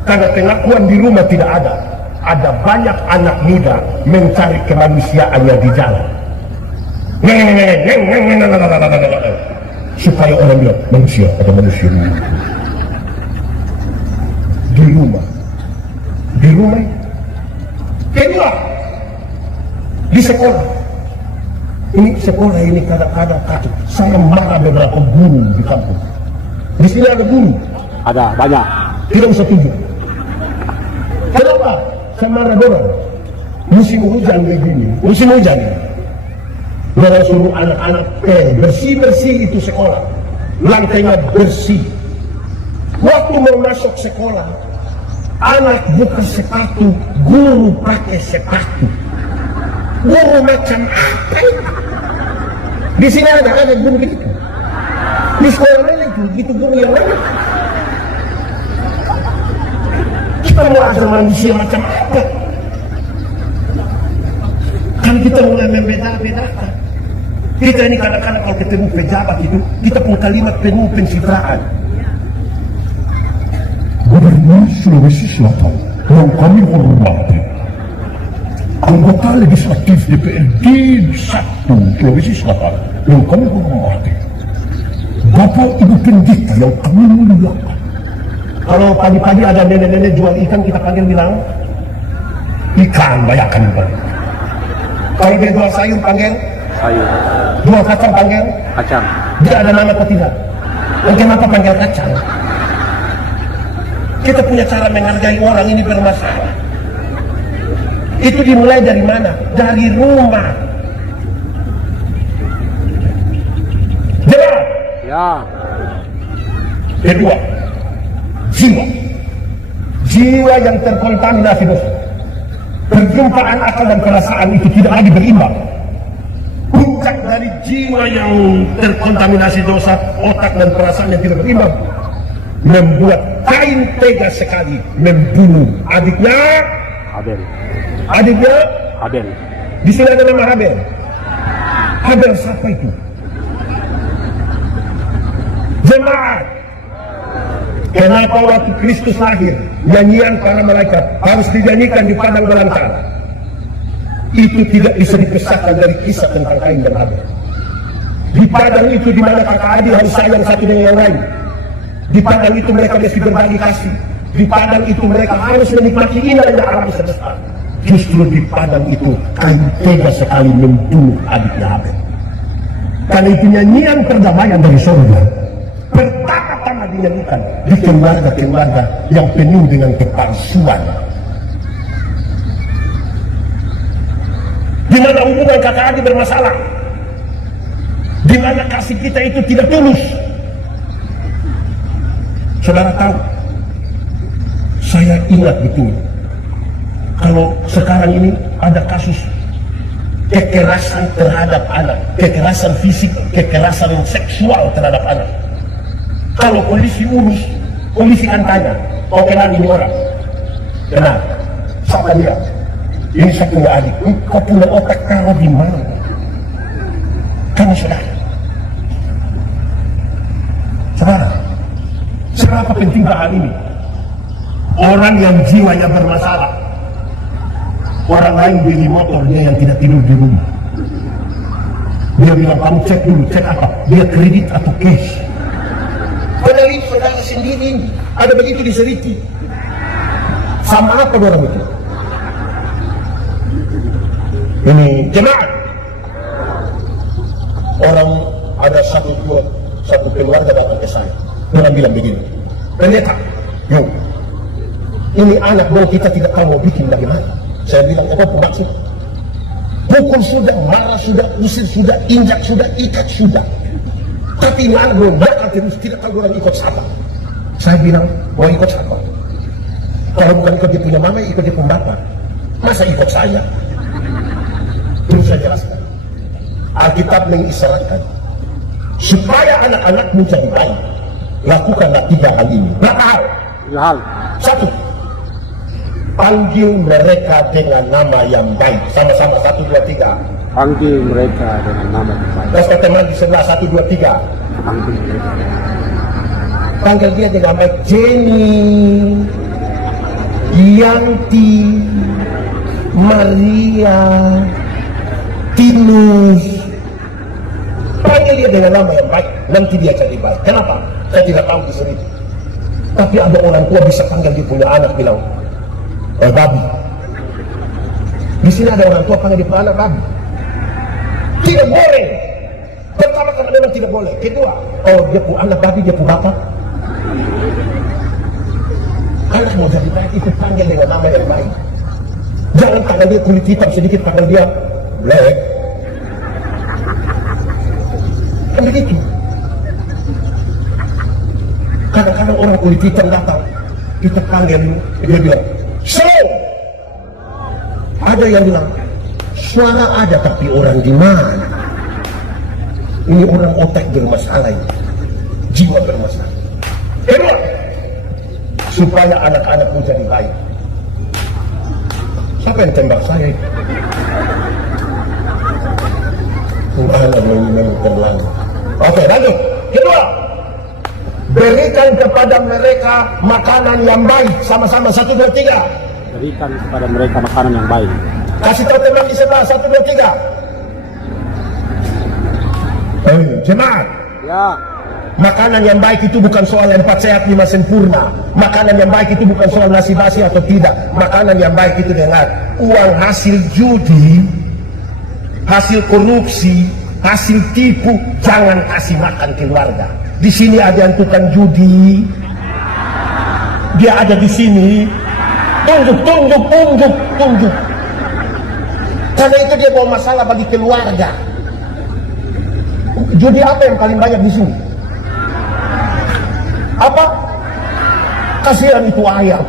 karena pengakuan di rumah tidak ada banyak anak muda mencari kemanusiaannya di jalan. Supaya orang bilang, manusia, ada manusia di rumah. Kedua, di sekolah. Ini sekolah ini kadang-kadang kacau. Saya marah beberapa guru di kampung. Di sini ada guru. Ada banyak. Tidak setuju. Kenapa? Saya marah orang. Musim hujan begini. Musim hujan. Mereka suruh anak-anak bersih-bersih itu sekolah. Lantainya bersih. Waktu mau masuk sekolah, anak buka sepatu, guru pakai sepatu. Guru macam apa itu? Di sini ada guru gitu. Di sekolah mana itu? Gitu guru yang mana? Kita mau ajar manusia macam apa? Kan kita mulai membeda-bedakan. Kita ini kadang-kadang kalau ketemu pejabat itu, kita pun kalimat penuh pencitraan. Gubernur Sulawesi Selatan yang kami hormati, anggota legislatif DPRD 1 Sulawesi Selatan yang kami hormati, Bapak Ibu Pendeta yang kami muliakan. Kalau pagi-pagi ada nenek-nenek jual ikan, kita panggil bilang ikan, bayangkan Pak. Kalau dia jual sayur panggil Sayur. jual kacang panggil Kacang. dia ada nama atau tidak? Dan kenapa panggil kacang? Kita punya cara menghargai orang ini bermasalah. Itu dimulai dari mana? Dari rumah. Jelas? Ya. Kedua, jiwa yang terkontaminasi dosa. Perjumpaan akal dan perasaan itu tidak lagi berimbang. Puncak dari jiwa yang terkontaminasi dosa, otak dan perasaan yang tidak berimbang, membuat Kain tega sekali membunuh adiknya. Habel. Di sini ada nama Habel. Habel siapa itu? Jemaat. Kenapa waktu Kristus lahir, nyanyian para malaikat harus dinyanyikan di padang belantara? Itu tidak bisa dipisahkan dari kisah tentang Kain dan Habel. Di padang itu di mana kakak adik harus sayang satu dengan yang lain. Di padang itu mereka mesti berbagi kasih. Di padang itu mereka harus menikmati indahnya alam semesta. Justru di padang itu Kain tega sekali membunuh adiknya Habel. Karena itu nyanyian perdamaian dari surga pertama-tama dinyanyikan di keluarga-keluarga yang penuh dengan kepalsuan. Di mana hubungan kakak adik bermasalah, di mana kasih kita itu tidak tulus. Saudara tahu, saya ingat betul kalau sekarang ini ada kasus kekerasan terhadap anak, kekerasan fisik, kekerasan seksual terhadap anak. Kalau polisi urus, polisi akan tanya, kau kenal ini orang? Kenal. Siapa dia? Ini saya punya adik. Kau punya otak taruh di mana? Kamu saudara. Saudara, seberapa penting hal ini? Orang yang jiwanya bermasalah, orang lain beli motor, dia yang tidak tidur di rumah. Dia bilang, kamu cek dulu, cek apa? Dia kredit atau cash? Padahal itu saudara sendiri, ada begitu diseliti. Sama apa orang itu? Ini jemaat. Orang ada satu keluarga datang ke saya. Orang bilang begini, pendeta, yuk, ini anak dong, kita tidak tahu mau bikin bagaimana. Saya bilang, apa maksud? Pukul sudah, marah sudah, usir sudah, injak sudah, ikat sudah. Tapi ini anak belum bakal terus, tidak tahu orang ikut siapa. Saya bilang, mau ikut siapa? Kalau bukan ikut dia punya mama, ikut dia punya bapak. Masa ikut saya? Terus saya jelaskan. Alkitab mengisyaratkan supaya anak-anak menjadi baik, lakukanlah 3 hal ini. Berapa hal? 3 hal. 1. Panggil mereka dengan nama yang baik. Sama-sama 1, 2, 3. Panggil mereka dengan nama yang baik. Terus teman di sebelah 1, 2, 3. Panggil mereka. Panggil dia dengan baik. Jenny, Yanti, Maria, Tinus. Panggil dia dengan nama yang baik, nanti dia jadi baik. Kenapa? Saya tidak tahu di sini. Tapi ada orang tua bisa panggil dia punya anak, bilang, babi. Di sini ada orang tua panggil dia punya anak babi. Tidak boleh. Pertama karena memang tidak boleh. Kedua, dia punya anak babi, dia punya bapak. Anak mau jadi baik itu panggil dengan nama yang baik. Jangan panggil dia kulit hitam sedikit, panggil dia black. Kan begitu. Kadang-kadang orang kulit hitam datang, kita panggil, dia bilang, "Shalom." Ada yang bilang, suara ada tapi orang di mana? Ini orang otak bermasalah ini, jiwa bermasalah. Kedua, supaya anak-anak menjadi baik. Siapa yang tembak saya? Anak memang terlalu. Oke, lanjut. Kedua, berikan kepada mereka makanan yang baik. Sama-sama 1, 2, 3. Berikan kepada mereka makanan yang baik. Kasih tahu teman di sebelah 1, 2, 3. Jemaat. Ya. Makanan yang baik itu bukan soal 4 sehat 5 sempurna. Makanan yang baik itu bukan soal nasi basi atau tidak. Makanan yang baik itu dengan uang hasil judi, hasil korupsi, hasil tipu, jangan kasih makan keluarga. Di sini ada yang tukang judi, dia ada di sini. Tunjuk. Karena itu dia bawa masalah bagi keluarga. Judi apa yang paling banyak di sini? Apa? Kasihan itu ayam.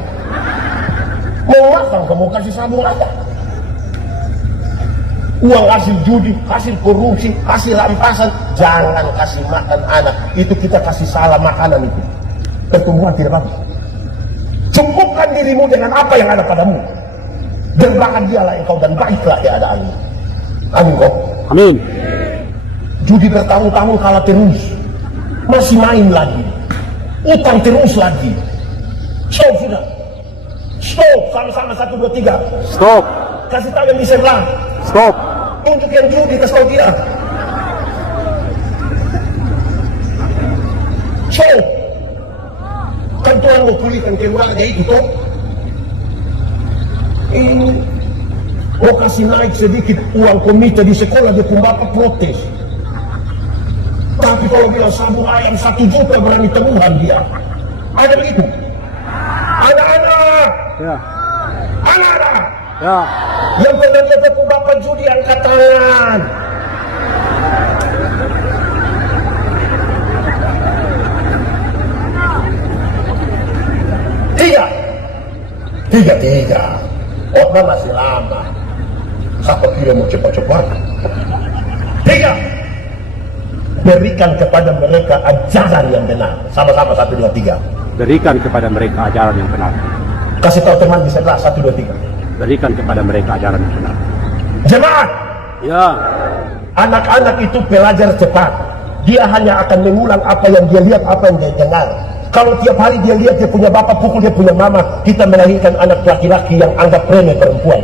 Mau makan, kamu kasih sabung aja. Uang hasil judi, hasil korupsi, hasil rampasan, jangan kasih makan anak. Itu kita kasih salah makanan itu. Pertumbuhan tidak bagus. Cukupkan dirimu dengan apa yang ada padamu. Berbahagialah engkau dan baiklah keadaanmu. Amin kok. Amin. Judi bertahun-tahun kalah terus. Masih main lagi. Utang terus lagi. Stop sudah. Stop. Sama-sama 1, 2, 3. Stop. Kasih tahu yang di sebelah. Stop. Tunjuk yang judi, kasih tahu dia. Stop. Kan Tuhan mau pulihkan keluarga itu toh. Ini mau kasih naik sedikit uang komite di sekolah, dia pun bapak protes. Tapi kalau bilang sabung ayam 1 juta berani temuan dia. Ada begitu. Anak-anak. Ya. Anak-anak. Ya. Yang pernah dia tipu bapak judi angkat tangan. Tiga. Oh, masih lama. Siapa dia mau cepat-cepat? Tiga. Berikan kepada mereka ajaran yang benar. Sama-sama 1, 2, 3. Berikan kepada mereka ajaran yang benar. Kasih tahu teman di sebelah 1, 2, 3. Berikan kepada mereka ajaran yang benar. Jemaat. Ya. Anak-anak itu pelajar cepat. Dia hanya akan mengulang apa yang dia lihat, apa yang dia dengar. Kalau tiap hari dia lihat dia punya bapak pukul dia punya mama, kita melahirkan anak laki-laki yang anggap remeh perempuan.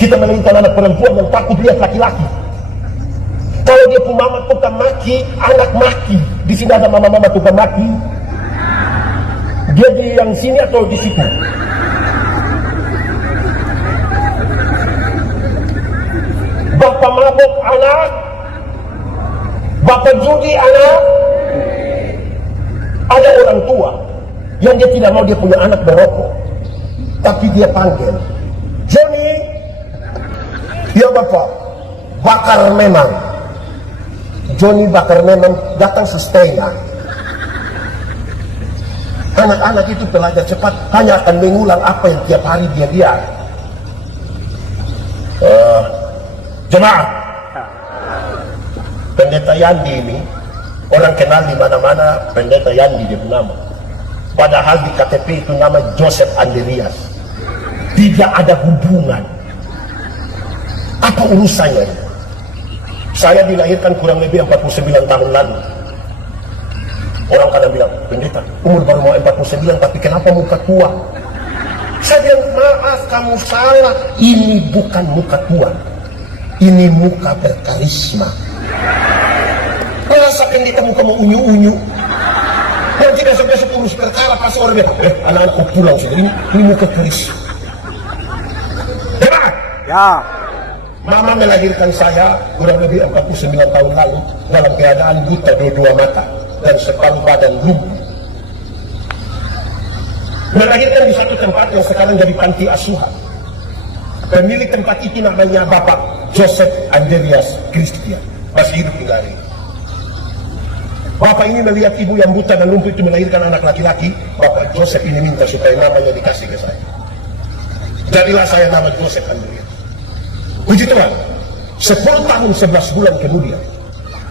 Kita melahirkan anak perempuan yang takut lihat laki-laki. Kalau dia punya mama tukang maki, anak maki. Di sini ada mama-mama tukang maki. Dia di yang sini atau di situ? Bapak mabuk anak, bapak judi anak. Ada orang tua yang dia tidak mau dia punya anak berokok, tapi dia panggil, Johnny, ya bapak, bakar memang. Johnny bakar memang datang setengah. Anak-anak itu pelajar cepat hanya akan mengulang apa yang tiap hari dia lihat. Jemaat, Pendeta Yandi ini orang kenal di mana-mana, Pendeta Yandi dia nama. Padahal di KTP itu nama Joseph Andreas. Tidak ada hubungan. Apa urusannya? Saya dilahirkan kurang lebih 49 tahun lalu. Orang kadang bilang, pendeta, umur baru mau 49, tapi kenapa muka tua? Saya bilang, maaf kamu salah. Ini bukan muka tua. Ini muka berkarisma. Rasakan di kamu unyu-unyu. Nanti besok-besok urus perkara pas orang bilang, anak-anakku pulang sudah. Ini muka karisma. Hebat! Ya. Mama melahirkan saya kurang lebih 49 tahun lalu dalam keadaan buta dua mata dan separuh badan lumpuh. Melahirkan di satu tempat yang sekarang jadi panti asuhan. Pemilik tempat itu namanya Bapak Joseph Andreas Christian, masih hidup hingga hari ini. Bapak ini melihat ibu yang buta dan lumpuh itu melahirkan anak laki-laki. Bapak Joseph ini minta supaya namanya dikasih ke saya. Jadilah saya nama Joseph Andreas. Puji Tuhan, 10 tahun 11 bulan kemudian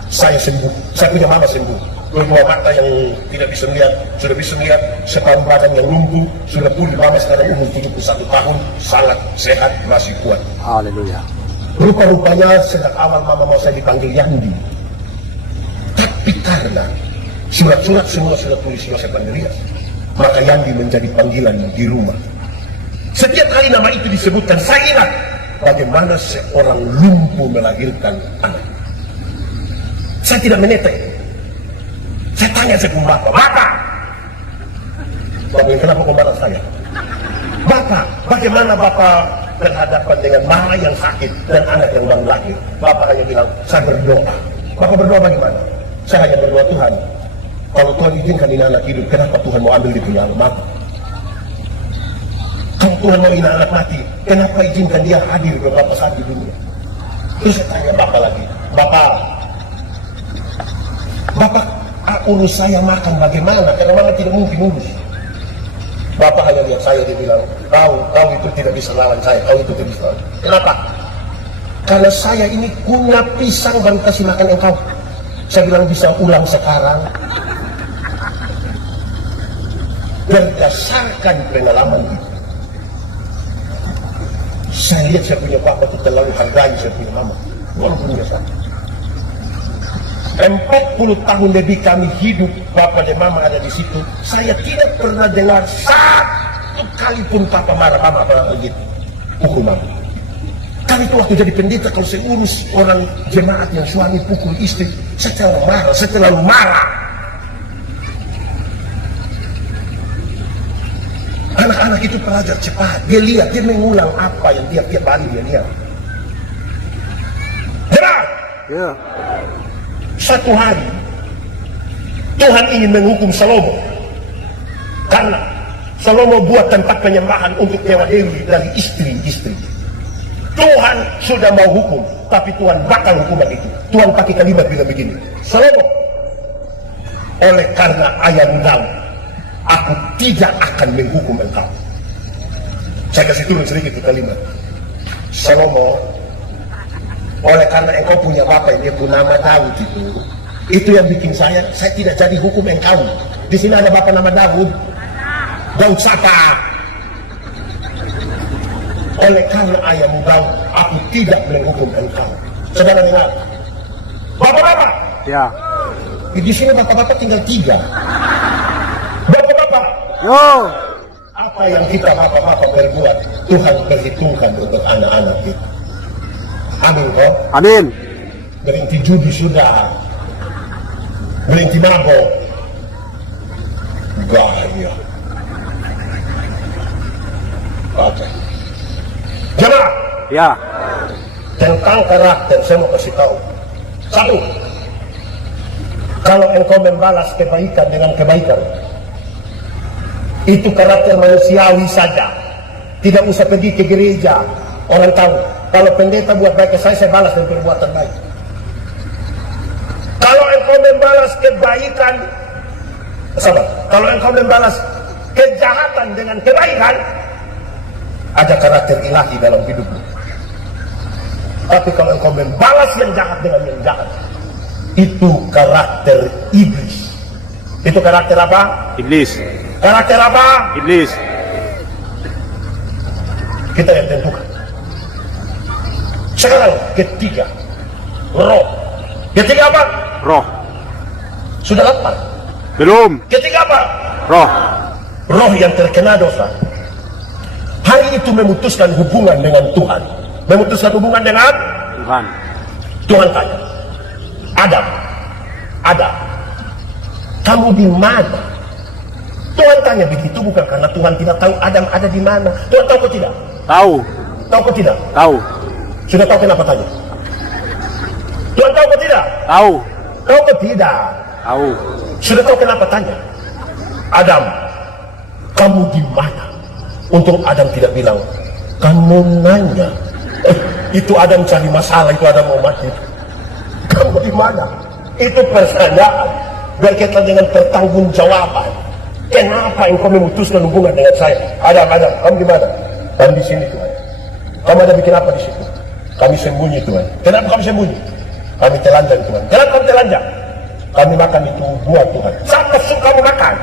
saya sembuh. Saya punya mama sembuh. Dua mata yang tidak bisa melihat sudah bisa melihat, separuh badan yang lumpuh sudah pulih. Mama sekarang umur 71 tahun, sangat sehat, masih kuat. Haleluya. Rupa-rupanya sejak awal mama mau saya dipanggil Yandi, tapi karena surat-surat semua sudah tulis Joseph Andreas, maka Yandi menjadi panggilan di rumah. Setiap kali nama itu disebutkan, saya ingat bagaimana seorang lumpuh melahirkan anak. Saya tidak menetek. Saya tanya sebuah Bapak, kenapa kau marah saya? Bapak, bagaimana Bapak berhadapan dengan mama yang sakit dan anak yang baru lahir? Bapak hanya bilang, saya berdoa. Bapak berdoa bagaimana? Saya hanya berdoa, Tuhan, kalau Tuhan izinkan ini anak hidup, kenapa Tuhan mau ambil dia punya anak mati? Kalau Tuhan mau ini anak mati, kenapa izinkan dia hadir beberapa saat di dunia? Terus saya tanya Bapak lagi, Bapak, urus saya makan bagaimana? Karena mama tidak mungkin urus. Bapak hanya lihat saya, dia bilang, kau itu tidak bisa lawan saya, kau itu tidak bisa lawan. Kenapa? Karena saya ini punya pisang baru kasih makan engkau. Saya bilang bisa ulang sekarang. Berdasarkan pengalaman itu, saya lihat saya punya bapak itu terlalu hargai saya punya mama. Walaupun dia sakit. 40 tahun lebih kami hidup, Bapak dan Mama ada di situ. Saya tidak pernah dengar satu kali pun Papa marah Mama apa begitu. Pukul Mama. Kami itu waktu jadi pendeta, kalau saya urus orang jemaat yang suami pukul istri, saya terlalu marah. Anak-anak itu pelajar cepat. Dia lihat, dia mengulang apa yang tiap hari dia lihat. Jelas? Ya. Satu hari Tuhan ingin menghukum Salomo karena Salomo buat tempat penyembahan untuk dewa dewi dari istri-istri. Tuhan sudah mau hukum, tapi Tuhan bakal hukuman itu. Tuhan pakai kalimat bilang begini, Salomo, oleh karena ayam Daud, aku tidak akan menghukum engkau. Saya kasih turun sedikit itu kalimat. Salomo, oleh karena engkau punya bapak yang dia punya nama Daud itu yang bikin saya tidak jadi hukum engkau. Di sini ada bapak nama Daud. Daud siapa? Oleh karena ayahmu Daud, aku tidak menghukum engkau. Saudara dengar, bapak-bapak. Ya. Di sini bapak-bapak tinggal 3. Bapak-bapak. Yo. Apa yang kita bapak-bapak berbuat, Tuhan perhitungkan untuk anak-anak kita. Amin kok. Amin. Berhenti judi sudah. Berhenti mabok. Gaya. Oke. Jemaah. Ya. Tentang karakter saya mau kasih tahu. 1. Kalau engkau membalas kebaikan dengan kebaikan, itu karakter manusiawi saja. Tidak usah pergi ke gereja. Orang tahu. Kalau pendeta buat baik ke saya balas dengan perbuatan baik. Kalau engkau membalas kebaikan, sabar. Kalau engkau membalas kejahatan dengan kebaikan, ada karakter ilahi dalam hidupmu. Tapi kalau engkau membalas yang jahat dengan yang jahat, itu karakter iblis. Itu karakter apa? Iblis. Karakter apa? Iblis. Kita yang tentukan. Sekarang ketiga, roh. Ketiga apa? Roh. Sudah lapar. Belum. Ketiga apa? Roh. Roh yang terkena dosa. Hari itu memutuskan hubungan dengan Tuhan. Memutuskan hubungan dengan Tuhan. Tuhan tanya, Adam, kamu di mana? Tuhan tanya begitu bukan karena Tuhan tidak tahu Adam ada di mana. Tuhan tahu atau tidak? Tahu. Tahu atau tidak? Tahu. Sudah tahu kenapa tanya? Tuhan tahu atau tidak? Tahu. Tahu atau tidak? Tahu. Sudah tahu kenapa tanya? Adam, kamu di mana? Untung Adam tidak bilang, kamu nanya. Itu Adam cari masalah, itu Adam mau mati. Kamu di mana? Itu pertanyaan berkaitan dengan pertanggungjawaban. Kenapa engkau memutuskan hubungan dengan saya? Adam, kamu di mana? Kami di sini Tuhan. Kamu ada bikin apa di situ? Kami sembunyi Tuhan. Kenapa kami sembunyi? Kami telanjang Tuhan. Kenapa kami telanjang? Kami makan itu buah Tuhan. Siapa suka kamu makan?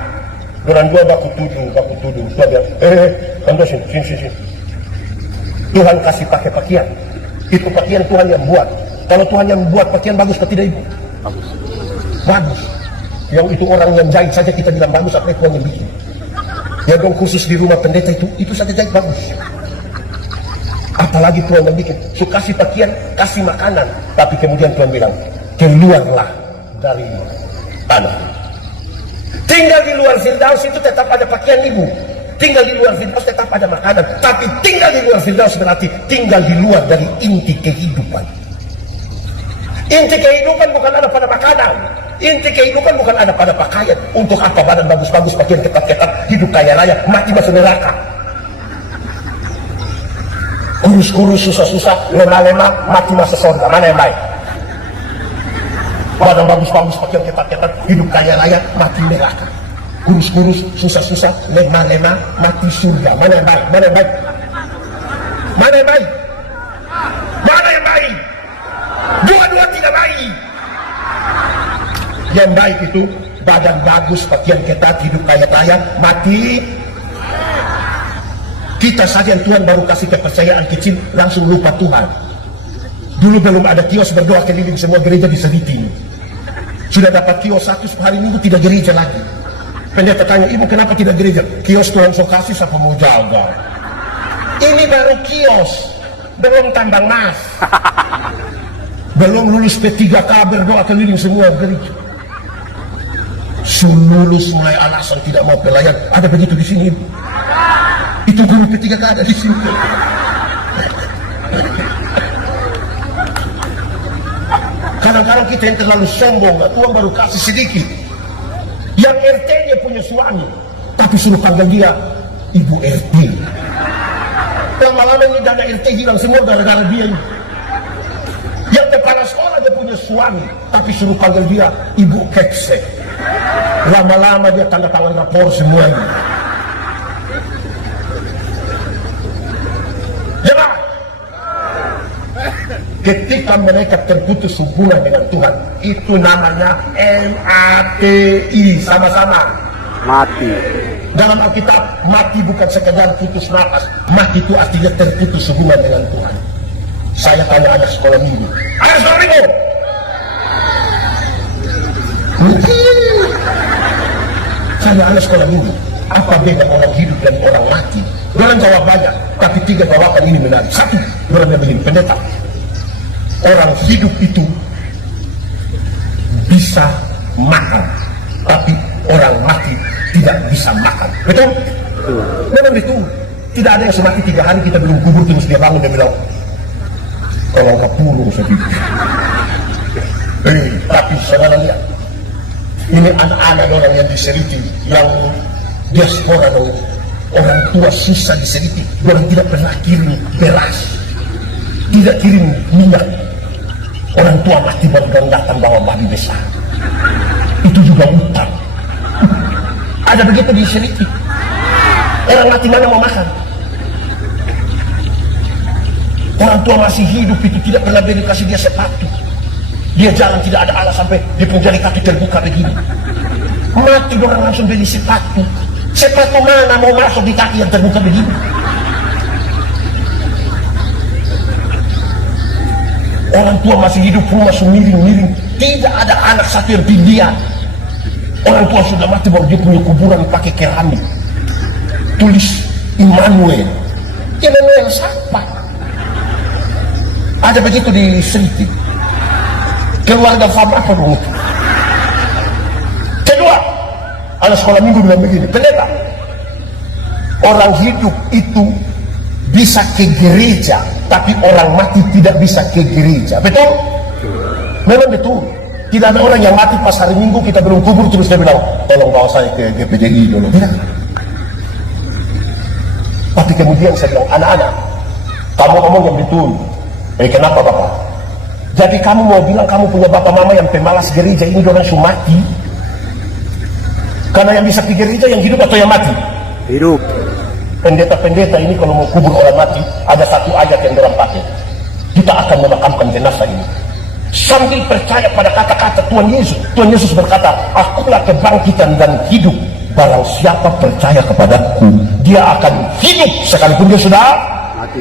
Orang dua baku tuduh. Tuhan bilang, anda sini. Tuhan kasih pakai pakaian. Itu pakaian Tuhan yang buat. Kalau Tuhan yang buat pakaian bagus atau tidak ibu? Bagus. Yang itu orang yang jahit saja kita bilang bagus, apa Tuhan yang bikin. Yang dong khusus di rumah pendeta itu saja jahit bagus. Apalagi Tuhan yang bikin. So kasih pakaian, kasih makanan. Tapi kemudian Tuhan bilang, keluarlah dari tanah. Tinggal di luar Firdaus itu tetap ada pakaian ibu. Tinggal di luar Firdaus tetap ada makanan. Tapi tinggal di luar Firdaus berarti tinggal di luar dari inti kehidupan. Inti kehidupan bukan ada pada makanan. Inti kehidupan bukan ada pada pakaian. Untuk apa badan bagus-bagus, pakaian ketat-ketat, hidup kaya raya, mati masuk neraka. Kurus-kurus, susah-susah, lemah-lemah, mati masuk surga. Mana yang baik? Badan bagus-bagus, pakaian ketat-ketat, hidup kaya raya, mati neraka. Kurus-kurus, susah-susah, lemah-lemah, mati surga. Mana yang baik? Mana yang baik? Mana yang baik? Mana yang baik? Dua-dua tidak baik. Yang baik itu badan bagus, pakaian ketat, hidup kaya raya, mati. Kita saja yang Tuhan baru kasih kepercayaan kecil langsung lupa Tuhan. Dulu belum ada kios berdoa keliling semua gereja di Seriting. Sudah dapat kios 1 hari Minggu tidak gereja lagi. Pendeta tanya, ibu kenapa tidak gereja? Kios Tuhan so kasih siapa mau jaga? Ini baru kios, belum tambang emas. Belum lulus P3K berdoa keliling semua gereja. Lulus mulai alasan tidak mau pelayan. Ada begitu di sini. Itu guru P3K ada di sini. Kadang-kadang kita yang terlalu sombong, Tuhan baru kasih sedikit. Yang RT-nya punya suami, tapi suruh panggil dia, Ibu RT. Lama-lama ini dana RT hilang semua gara-gara dia ini. Yang kepala sekolah dia punya suami, tapi suruh panggil dia Ibu Kekse. Lama-lama dia tanda tangan lapor semuanya. Jelas. Ketika mereka terputus hubungan dengan Tuhan, itu namanya MATI, sama-sama Mati. dalam Alkitab. Mati bukan sekedar putus nafas, mati itu artinya terputus hubungan dengan Tuhan. Saya tanya anak sekolah minggu, anak sekolah minggu, saya anak sekolah minggu, apa beda orang hidup dan orang mati? Jangan jawab banyak, tapi 3 jawaban ini menarik. 1, orang yang begini, pendeta, orang hidup itu bisa makan, tapi orang mati tidak bisa makan. Betul? Memang betul. Tidak ada yang semati 3 hari kita belum kubur terus dia bangun, dia bilang, kalau nggak purung sedikit. Tapi saudara lihat, ini anak-anak orang yang diseriti, yang diaspora dong, orang tua sisa diseriti, orang tidak pernah kirim beras, tidak kirim minyak. Orang tua mati baru datang bawa babi besar. Itu juga utang. Ada begitu diseriti. Orang mati mana mau makan? Orang tua masih hidup itu tidak pernah beri kasih dia sepatu. Dia jalan tidak ada alas sampai dia pun jari kaki terbuka begini. Mati orang langsung beli sepatu. Sepatu mana mau masuk di kaki yang terbuka begini? Orang tua masih hidup, rumah miring-miring. Tidak ada anak satu yang pindian. Orang tua sudah mati baru dia punya kuburan pakai keramik. Tulis Immanuel. Immanuel siapa? Ada begitu di Seriti. Keluarga fam apa dong? Kedua, anak sekolah minggu bilang begini, pendeta, orang hidup itu bisa ke gereja, tapi orang mati tidak bisa ke gereja. Betul? Memang betul. Tidak ada orang yang mati pas hari Minggu kita belum kubur terus dia bilang, tolong bawa saya ke GPDI dulu. Tidak. Tapi kemudian saya bilang, anak-anak, kamu ngomong yang betul. Kenapa Bapak? Jadi kamu mau bilang kamu punya bapak mama yang pemalas gereja ini orang sudah mati? Karena yang bisa ke gereja yang hidup atau yang mati? Hidup. Pendeta-pendeta ini kalau mau kubur orang mati, ada satu ayat yang orang pakai. Kita akan memakamkan jenazah ini sambil percaya pada kata-kata Tuhan Yesus. Tuhan Yesus berkata, akulah kebangkitan dan hidup. Barang siapa percaya kepadaku, dia akan hidup sekalipun dia sudah Mati.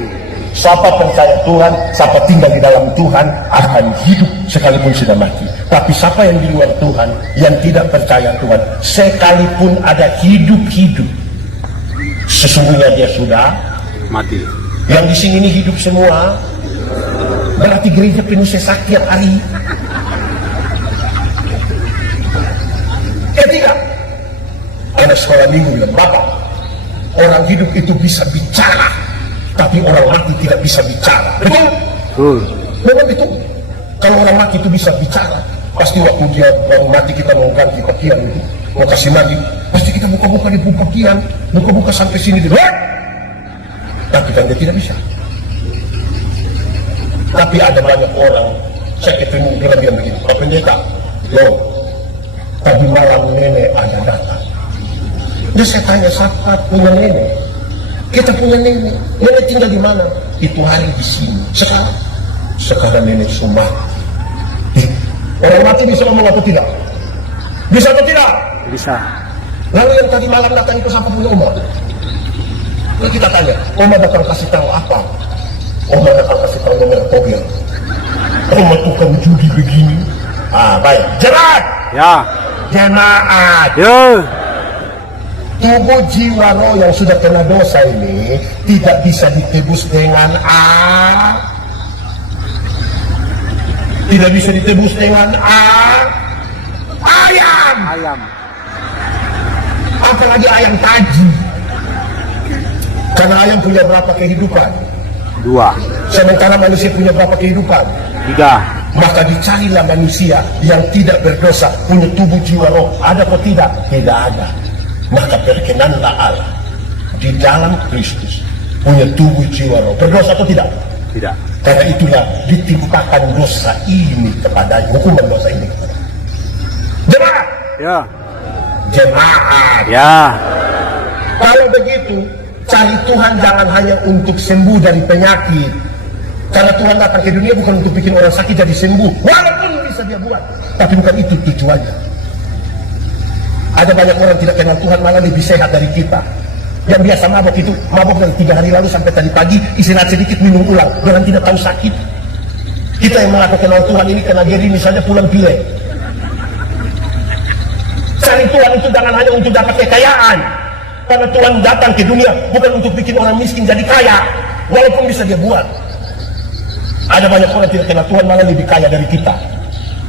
Siapa percaya Tuhan, siapa tinggal di dalam Tuhan akan hidup sekalipun sudah mati. Tapi siapa yang di luar Tuhan, yang tidak percaya Tuhan, sekalipun ada hidup-hidup, sesungguhnya dia sudah Mati. Yang di sini ini hidup semua, berarti gereja penuh sesak tiap hari. Ketiga, anak sekolah minggu bilang, Bapak, orang hidup itu bisa bicara, tapi orang mati tidak bisa bicara. Betul? Memang betul. Kalau orang mati itu bisa bicara, pasti waktu dia baru mati kita mau ganti pakaian itu, mau kasih mandi, pasti kita buka-buka di pakaian, buka-buka sampai sini di luar. Tapi kan dia tidak bisa. Tapi ada banyak orang, saya ketemu dia bilang begini, Pak Pendeta, loh, tadi malam nenek ada datang. Dia saya tanya, siapa punya nenek? Kita punya nenek. Nenek tinggal di mana? Itu hari di sini. Sekarang nenek sudah mati. Orang mati bisa ngomong atau tidak? Bisa atau tidak? Bisa. Lalu yang tadi malam datang itu siapa punya Oma? Lalu kita tanya, Oma datang kasih tahu apa? Oma datang kasih tahu nomor mobil. Oma tukang judi begini. Baik. Jerat. Ya. Jemaat. Ya. Tubuh jiwa roh yang sudah kena dosa ini tidak bisa ditebus dengan tidak bisa ditebus dengan ayam. Ayam. Apalagi ayam taji. Karena ayam punya berapa kehidupan? 2. Sementara manusia punya berapa kehidupan? 3. Maka dicarilah manusia yang tidak berdosa, punya tubuh jiwa roh. Ada atau tidak? Tidak ada. Maka berkenanlah Allah di dalam Kristus punya tubuh jiwa roh. Berdosa atau tidak? Tidak. Karena itulah ditimpakan dosa ini kepada hukuman dosa ini kepada. Jemaat, Ya. jemaat. Ya. Kalau begitu, cari Tuhan jangan hanya untuk sembuh dari penyakit. Karena Tuhan datang ke dunia bukan untuk bikin orang sakit jadi sembuh. Walaupun bisa dia buat, tapi bukan itu tujuannya. Ada banyak orang tidak kenal Tuhan malah lebih sehat dari kita. Yang biasa mabok itu, mabok dari 3 hari lalu sampai tadi pagi, istirahat sedikit minum ulang, dengan tidak tahu sakit. Kita yang mengaku kenal Tuhan ini kena geri misalnya pulang pilek. Cari Tuhan itu jangan hanya untuk dapat kekayaan. Karena Tuhan datang ke dunia bukan untuk bikin orang miskin jadi kaya. Walaupun bisa dia buat. Ada banyak orang tidak kenal Tuhan malah lebih kaya dari kita.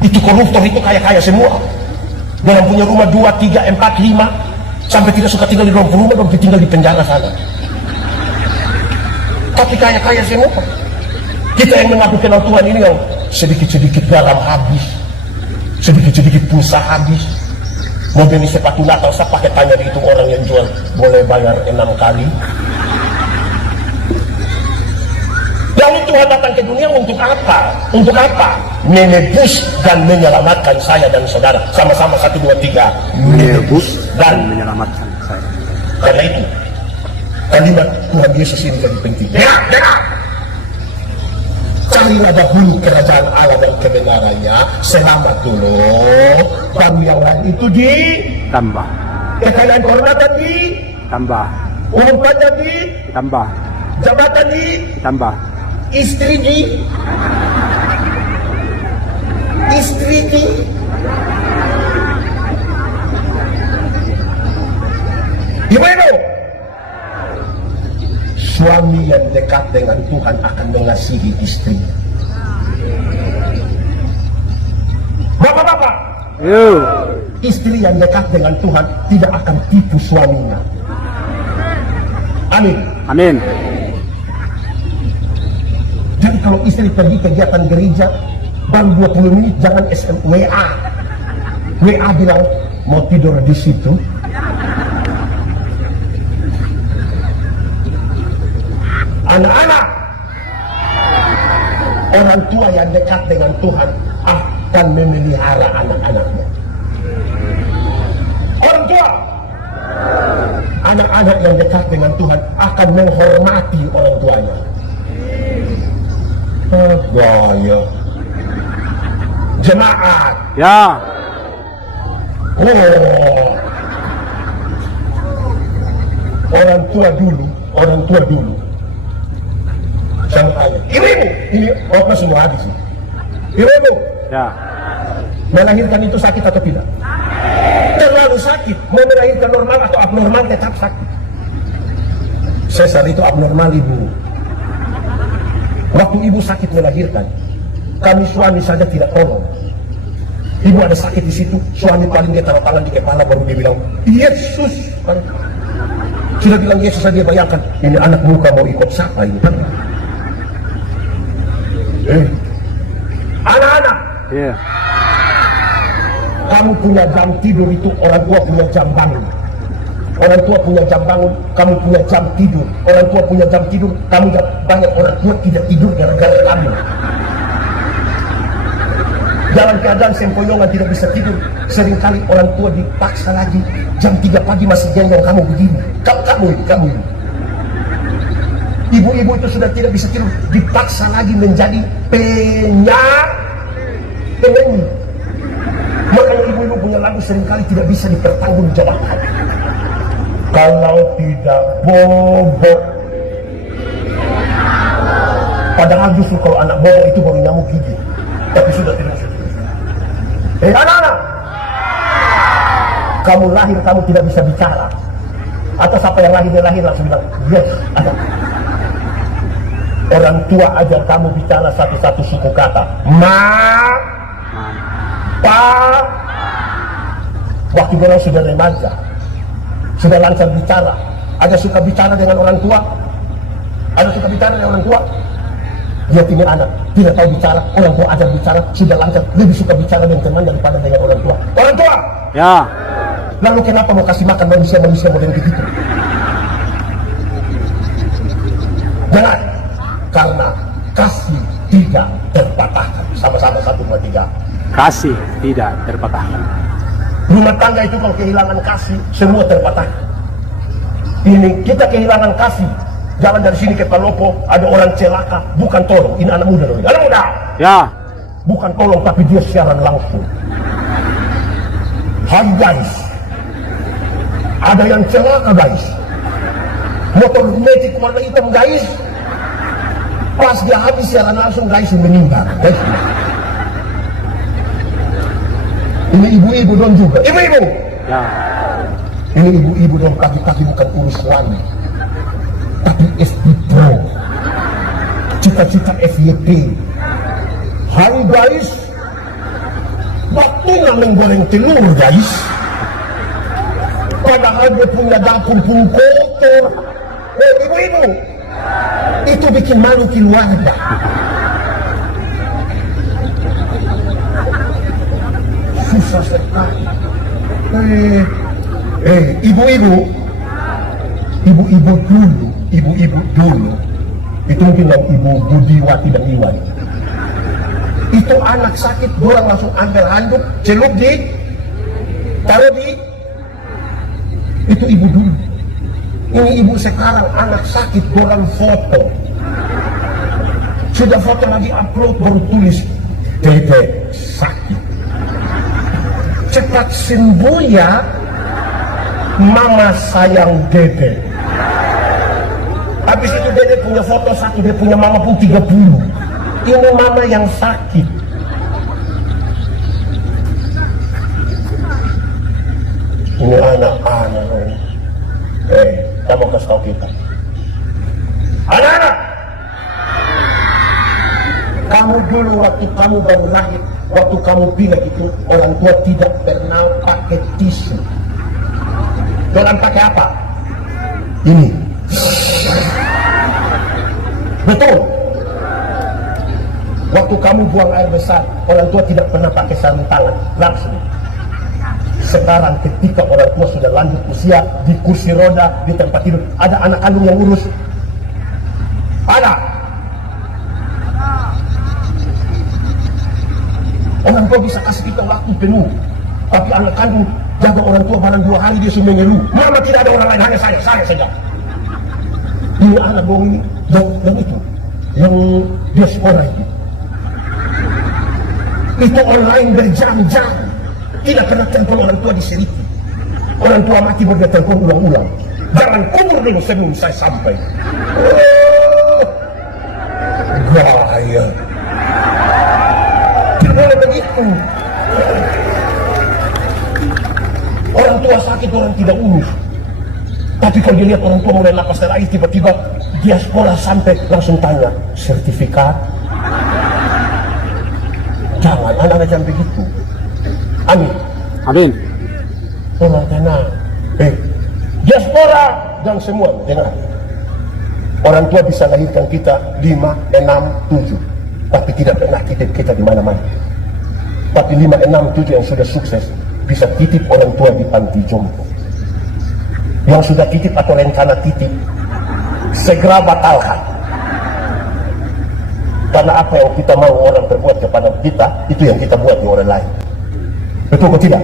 Itu koruptor itu kaya-kaya semua. Orang punya rumah 2, 3, 4, 5. Sampai tidak suka tinggal di dalam rumah dan tinggal di penjara sana. Tapi kaya-kaya semua. Kita yang mengaku kenal Tuhan ini yang sedikit-sedikit garam habis. Sedikit-sedikit pulsa habis. Mau beli sepatu Natal, saya pakai tanya di itu orang yang jual, boleh bayar 6 kali. Lalu Tuhan datang ke dunia untuk apa? Untuk apa? Menebus dan menyelamatkan saya dan saudara. Sama-sama 1, 2, 3. Menebus dan menyelamatkan saya. Karena itu, kalimat Tuhan Yesus ini jadi penting. Dengar! Carilah dahulu kerajaan Allah dan kebenarannya. Selamat dulu. Dan yang lain itu Tambah. kekayaan kehormatan Tambah. umumkannya Tambah. jabatan Tambah. istri gimana? Suami yang dekat dengan Tuhan akan mengasihi istri. Bapak-bapak, Yo. istri yang dekat dengan Tuhan tidak akan tipu suaminya. Amin. Amin. Jadi kalau istri pergi kegiatan gereja, baru 20 menit jangan SM WA. WA bilang mau tidur di situ. Anak-anak, orang tua yang dekat dengan Tuhan akan memelihara anak-anaknya. Orang tua, anak-anak yang dekat dengan Tuhan akan menghormati orang tuanya. Gaya jemaat. Ya. Orang tua dulu saya tanya, ini apa semua habis sih? Ibu, Ya. melahirkan itu sakit atau tidak? Terlalu sakit. Mau melahirkan normal atau abnormal tetap sakit. Sesar itu abnormal, ibu. Waktu ibu sakit melahirkan, kami suami saja tidak tolong. Ibu ada sakit di situ, suami paling dia taruh tangan di kepala baru dia bilang, Yesus. Sudah bilang Yesus saja, dia bayangkan, ini anak muka mau ikut siapa ini kan? Anak-anak, Ya. kamu punya jam tidur itu, orang tua punya jam bangun. Orang tua punya jam bangun, kamu punya jam tidur. Orang tua punya jam tidur, kamu banyak orang tua tidak tidur gara-gara kamu. Dalam keadaan sempoyongan tidak bisa tidur, seringkali orang tua dipaksa lagi. Jam 3 pagi masih gendong kamu begini. Kamu. Ibu-ibu itu sudah tidak bisa tidur, dipaksa lagi menjadi penyanyi. Makanya ibu-ibu punya lagu seringkali tidak bisa dipertanggungjawabkan. Kalau tidak bobo. Padahal justru kalau anak bobo itu baru nyamuk gigi. Tapi sudah tidak bisa tidur. Anak-anak, kamu lahir kamu tidak bisa bicara. Atau siapa yang lahir dia lahir langsung bilang yes. Orang tua ajar kamu bicara satu-satu suku kata. Ma, pa. Waktu orang sudah remaja, sudah lancar bicara, ada suka bicara dengan orang tua, ada suka bicara dengan orang tua. Dia punya anak, tidak tahu bicara, orang tua ajar bicara, sudah lancar, lebih suka bicara dengan teman daripada dengan orang tua. Orang tua, Ya. lalu kenapa mau kasih makan manusia-manusia model begitu? Jangan, karena kasih tidak terpatahkan. Sama-sama 1, 2, 3. Kasih tidak terpatahkan. Rumah tangga itu kalau kehilangan kasih, semua terpatahkan. Ini kita kehilangan kasih. Jalan dari sini ke Palopo, ada orang celaka, bukan tolong. Ini anak muda loh. Anak muda. Ya. Bukan tolong, tapi dia siaran langsung. Hai guys, ada yang celaka guys. Motor Magic warna hitam guys. Pas dia habis siaran langsung guys, meninggal guys. Ini ibu-ibu dong juga. Ibu-ibu. Ya. Ini ibu-ibu dong, kaki-kaki bukan urus lagi, tapi FB Pro. Cita-cita FYP. Hai guys, waktunya menggoreng telur guys. Padahal dia punya dapur pun kotor. Ibu-ibu, itu bikin malu keluarga. Susah sekali. Ibu-ibu dulu, itu mungkin yang Ibu Budiwati dan Iwan. Itu anak sakit, orang langsung ambil handuk, celup taruh di, itu ibu dulu. Ini ibu sekarang, anak sakit, orang foto. Sudah foto lagi upload, baru tulis, Dede sakit. Cepat sembuh ya, mama sayang Dede. Habis itu Dede punya foto satu, dia punya mama pun 30. Ini mama yang sakit. Ini anak-anak. Kamu kasih tahu kita. Anak-anak, kamu dulu waktu kamu baru lahir, waktu kamu pilih itu, orang tua tidak pernah pakai tisu. Orang pakai apa? Ini. Betul. Waktu kamu buang air besar, orang tua tidak pernah pakai sarung tangan, langsung. Sekarang ketika orang tua sudah lanjut usia, di kursi roda, di tempat tidur, ada anak kandung yang urus. Ada. Orang tua bisa kasih kita waktu penuh, tapi anak kandung jaga orang tua barang 2 hari dia sudah mengeluh. Mama tidak ada orang lain, hanya saya saja. Ini anak bohong ini, yang itu, yang diaspora itu. Itu online berjam-jam, tidak pernah telepon orang tua di sini. Orang tua mati baru dia telepon ulang-ulang. Jangan kubur dulu sebelum saya sampai. Gaya. Tidak boleh begitu. Orang tua sakit, orang tidak urus. Tapi kalau dia lihat orang tua mulai napas terakhir, tiba-tiba diaspora sampai langsung tanya, sertifikat? Jangan, anak-anak jangan begitu. Amin. Amin. Tolong tenang. Diaspora dan semua, dengar. Orang tua bisa lahirkan kita 5, 6, 7, tapi tidak pernah titip kita di mana-mana. Tapi 5, 6, 7 yang sudah sukses bisa titip orang tua di panti jompo. Yang sudah titip atau rencana titip, segera batalkan. Karena apa yang kita mau orang berbuat kepada kita, itu yang kita buat di orang lain. Betul atau tidak?